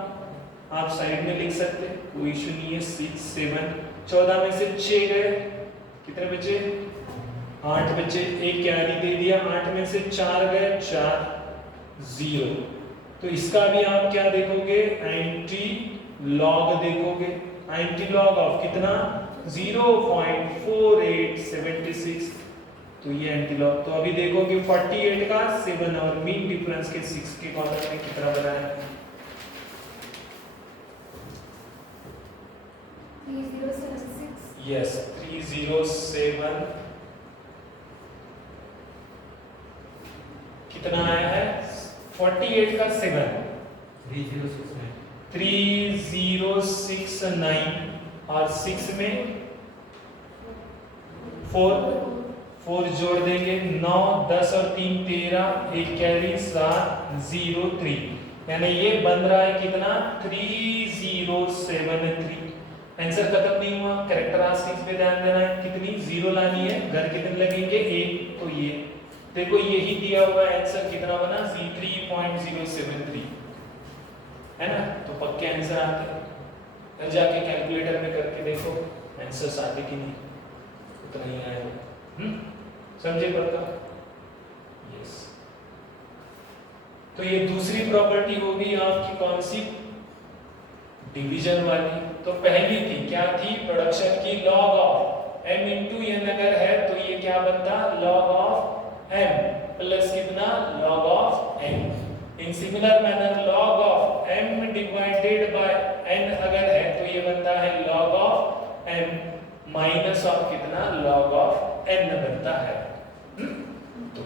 आप साइड में लिख सकते, कोई इशू नहीं है। 6 7 14 में से 6 गए, कितने बचे, 8 बचे, एक कैरी दे दिया, 8 में से 4 गए, 4 0। तो इसका भी आप क्या देखोगे, एंटी लॉग देखोगे, एंटी लॉग ऑफ कितना, 0.4876, तो ये एंटी लॉग। तो अभी देखोगे 48 का 7 और मीन डिफरेंस के 6 के कॉलम में कितना बना है, 3076। यस 307 कितना आया है, 48 का 7, 3069 3069 और 6 में 4 जोड़ देंगे 9 10 और 3 13 एक कैरी 7 0 3 यानी ये बन रहा है कितना 3073। आंसर खत्म नहीं हुआ, कैरेक्टरिस्टिक्स पे ध्यान देना है, कितनी जीरो लानी है, घर कितने लगेंगे 1, तो ये देखो यही दिया हुआ आंसर कितना बना 3.073 है ना। तो पक्के आंसर आते हैं, घर जाके कैलकुलेटर में करके देखो आंसर आते कि नहीं, उतना ही आएगा। समझे पक्का? यस। तो ये दूसरी प्रॉपर्टी होगी आपकी कौन सी, डिवीजन वाली। तो पहली थी क्या थी, प्रोडक्शन की log of m into n अगर है तो ये क्या बनता लॉग ऑफ m प्लस कितना log of n। In similar manner log of m divided by n अगर है तो ये बनता है log of m minus of कितना लॉग ऑफ n बनता है। तो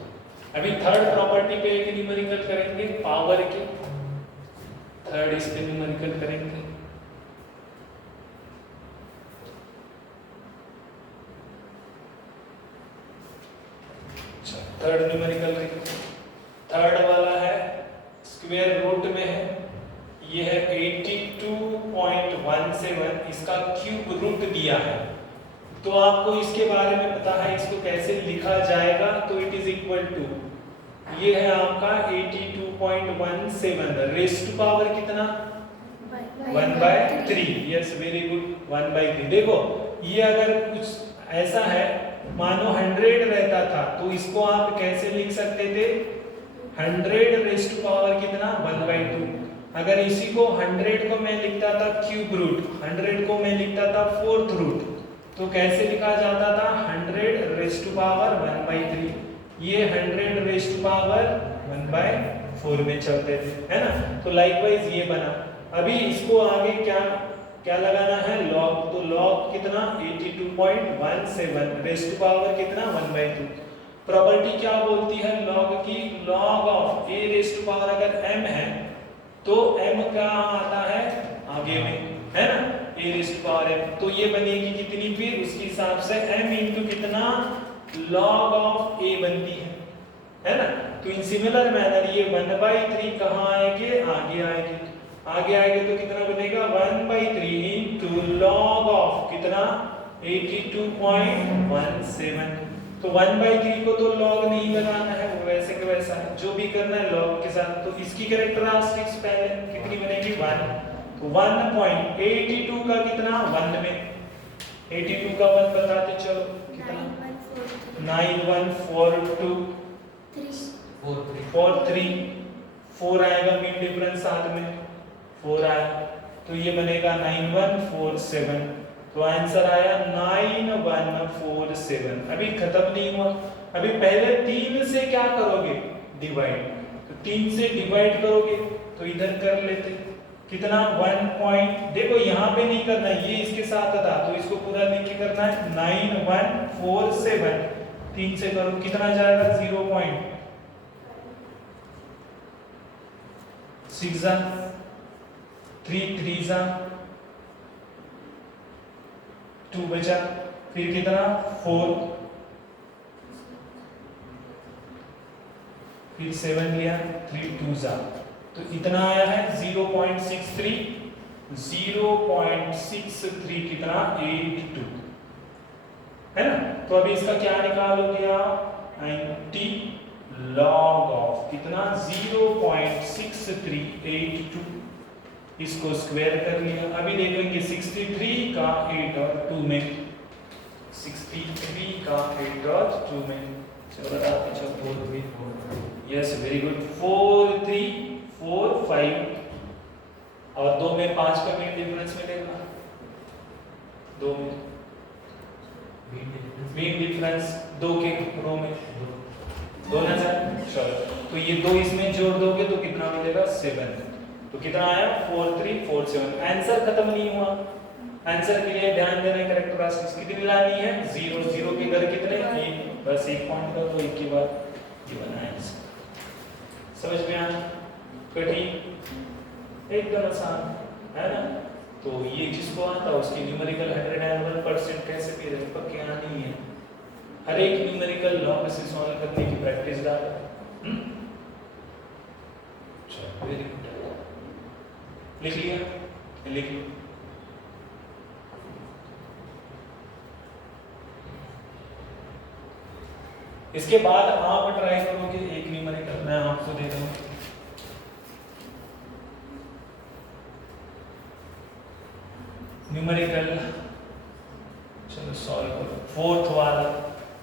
अभी थर्ड प्रॉपर्टी पे एक न्यूमेरिकल करेंगे पावर के, थर्ड इस पे न्यूमेरिकल करेंगे। थर्ड न्यूमेरिकल थर्ड वाला है स्क्वायर रूट में है, ये है 82.17, इसका क्यूब रूट दिया है। तो आपको इसके बारे में पता है इसको कैसे लिखा जाएगा, तो इट इज इक्वल टू ये है आपका 82.17 रेज़ टू पावर कितना 1/3। Yes very good 1/3। देखो ये अगर कुछ ऐसा है मानो 100 रहता था तो इसको आप कैसे लिख सकते थे 100 रेज़ टू पावर कितना 1/2। अगर इसी को 100 को मैं लिखता था क्यूब रूट, 100 को मैं लिखता था फोर्थ रूट, तो कैसे लिखा जाता था 100 रेज़ टू पावर 1/3, ये 100 रेज़ टू पावर 1/4 में चलते थे, है ना। तो लाइकवाइज ये बना। अभी इसको आगे क्या क्या लगाना है लॉग, तो लॉग कितना 82.17 रेज़ टू पावर कितना 1/2। प्रॉपर्टी क्या बोलती है लॉग की, log of a raise to power अगर m है तो m क्या आता है आगे में, है ना, a raise to power m। तो ये बनेगी कितनी, फिर उसके हिसाब से m इंटू कितना लॉग ऑफ a बनती है ना। तो इन सिमिलर मैनर ये 1/3 कहाँ आएंगे आगे आएंगे, आगे आएंगे तो कितना बनेगा 1/3 इंटू लॉग ऑफ कितना 82.17। तो 1/3 को तो लॉग नहीं लगाना है, वो वैसे के वैसा है, जो भी करना है लॉग के साथ। तो इसकी कैरेक्टरिस्टिक्स पहले कितनी बनेगी 1, तो 1.82 का कितना 1 में 82 का 1 बताते चलो कितना 914243 4 आएगा मीन डिफरेंस साथ में 4 आया, तो ये बनेगा 9147। तो आंसर आया 9147। अभी खत्म नहीं हुआ, अभी पहले 3 से क्या करोगे डिवाइड, तो 3 से डिवाइड करोगे तो इधर कर लेते कितना 1 पॉइंट, देखो यहाँ पे नहीं करना ये इसके साथ था तो इसको पूरा लिख के करना है 9147 3 से करो कितना जाएगा 0.6 3 3 2 बचा, फिर कितना 4, फिर 7 लिया 3 2 तो इतना आया है 0.63 कितना 82 है ना। तो अभी इसका क्या निकालोगे आप 90 लॉग ऑफ कितना 0.6382, इसको स्क्वायर कर लिया। अभी देखेंगे 63 का 8 और 2 में 63 का 8 और 2 में चलो बताते चलो 4 3 4 यस वेरी गुड 4 3 4 5 और 2 में 5 का मीन डिफरेंस मिलेगा 2 में मीन डिफरेंस 2 के रो में 2 ना सर चलो, तो ये 2 इसमें जोड़ दोगे तो कितना मिलेगा 7, तो कितना आया 4347। आंसर खत्म नहीं हुआ, आंसर के लिए ध्यान देना है कैरेक्टरिस्टिक्स कितनी लानी है 0 0 के घर कितने 1, बस 1 पॉइंट का तो 1 के बाद ये बना है। समझ में आया, कठिन एकदम आसान। है ना। तो ये जिसको आता उसकी न्यूमेरिकल 101% कैसे भी रहे पक्के आनी है। हर एक न्यूमेरिकल लॉग से सॉल्व करने की प्रैक्टिस डालो। चलो वेरी गुड, लिख लिया, लिख लो। इसके बाद आप ट्राई करोगे एक न्यूमेरिकल मैं आपको दे दूं। न्यूमेरिकल चलो सॉल्व करो। फोर्थ वाला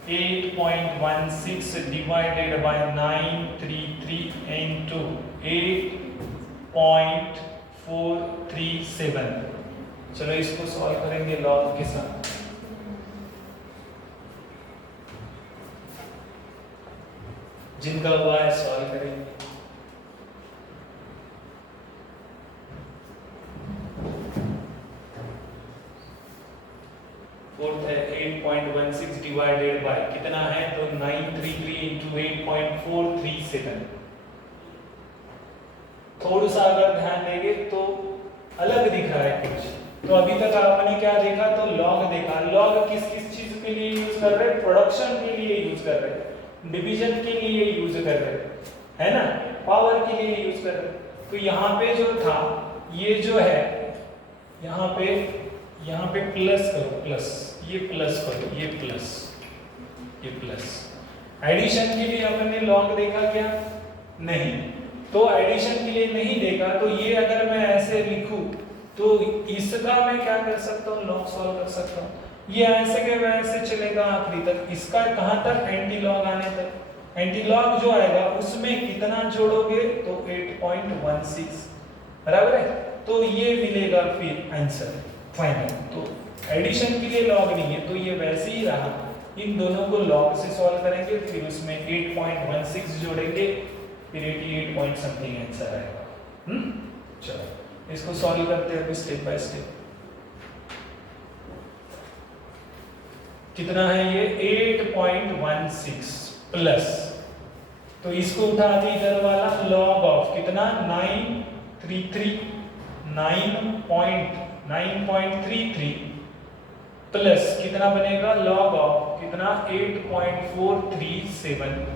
8.16 डिवाइडेड बाय 933 इनटू 8.437। चलो इसको सॉल्व करेंगे लॉग के साथ। जिनका हुआ है सॉल्व करेंगे। फोर्थ है 8.16 डिवाइडेड बाय कितना है तो 933 इंटू 8.437। थोड़ा सा अगर ध्यान देंगे तो अलग दिख रहा है कुछ। तो अभी तक आपने क्या देखा तो लॉग देखा। लॉग किस किस चीज के लिए यूज कर रहे हैं? प्रोडक्शन के लिए यूज कर रहे हैं, डिवीजन के लिए यूज कर रहे हैं, है ना, पावर के लिए यूज कर रहे हैं। तो यहाँ पे जो था ये जो है यहाँ पे प्लस करो, प्लस ये प्लस करो, ये प्लस ये प्लस। एडिशन के लिए हमने लॉग देखा क्या? नहीं। तो एडिशन के लिए नहीं देखा तो ये अगर मैं ऐसे लिखूं तो इसका मैं क्या कर सकता हूँ? लॉग सॉल्व कर सकता हूँ। ये ऐसे के वैसे चलेगा आखिरी तक। इसका कहां तक? एंटी लॉग आने तक। एंटी लॉग जो आएगा उसमें कितना जोड़ोगे तो 8.16 बराबर है। तो ये मिलेगा फिर आंसर फाइनल। तो एडिशन के लिए लॉग नहीं है तो ये वैसे ही रहा। इन दोनों को लॉग से सॉल्व करेंगे फिर उसमें 8.16 जोड़ेंगे फिर 88 पॉइंट समथिंग आंसर आएगा। चलो इसको सॉल्व करते हैं स्टेप बाय स्टेप। कितना है ये? 8.16 प्लस, तो इसको उठा के इधर वाला लॉग ऑफ कितना? 933 प्लस कितना बनेगा? लॉग ऑफ कितना? 8.437।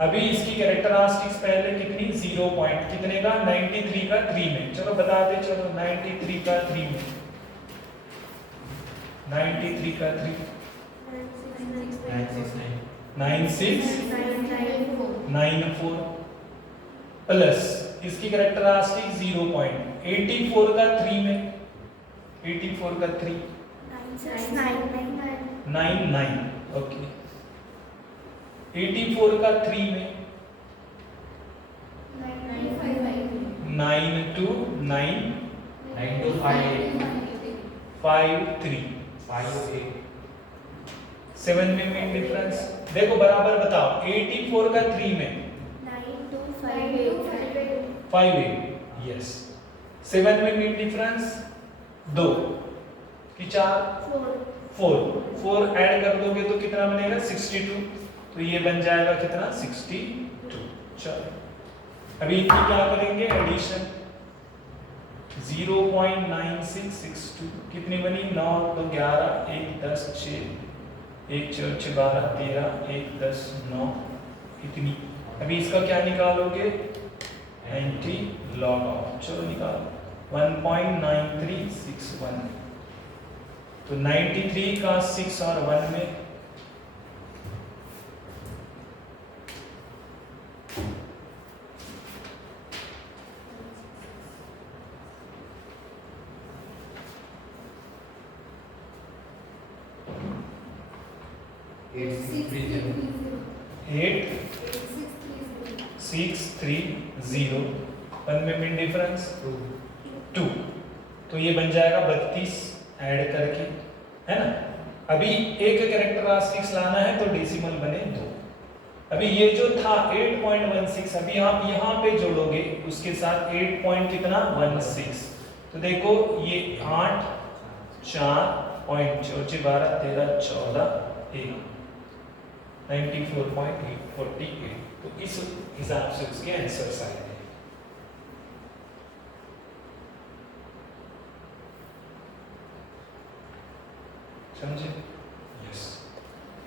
अभी इसकी कैरेक्टरिस्टिक्स पहले कितनी? 0 पॉइंट कितने का? 93 का 3 में। चलो बता दे, चलो 93 का 3 में, 93 का 3 9694 प्लस इसकी कैरेक्टरिस्टिक 0 पॉइंट 84 का 3 में, 84 का 3 99 ओके। 84 का 3 में 9253 7 में मेन डिफरेंस देखो बराबर बताओ। 84 का 3 में 58 यस। 7 में मेन डिफरेंस 2 कि 4 4 ऐड कर दोगे तो कितना बनेगा? 62। तो ये बन जाएगा कितना? 62। चलो अभी इनकी क्या करेंगे? एडिशन 0.9662 कितनी बनी? 9 2 11 1 10 6 1 4 6 12 13 1 10 9 कितनी? अभी इसका क्या निकालोगे? Anti log of. चलो निकालो 1.9361। तो 93 का 6 और 1 में 8630 1 में मिन डिफरेंस 2। तो ये बन जाएगा 32 ऐड करके, है ना। अभी एक कैरेक्टरिस्टिक्स लाना है तो डेसिमल बने 2। अभी ये जो था 8.16 अभी आप यहाँ पे जोड़ोगे उसके साथ 8 पॉइंट कितना? 16। तो देखो ये 8 4 पॉइंट 4 12 13 14 1 94.848। तो इस हिसाब से उसके आंसर्स आए थे। समझे? यस,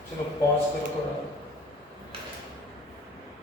चलो पॉज करो थोड़ा।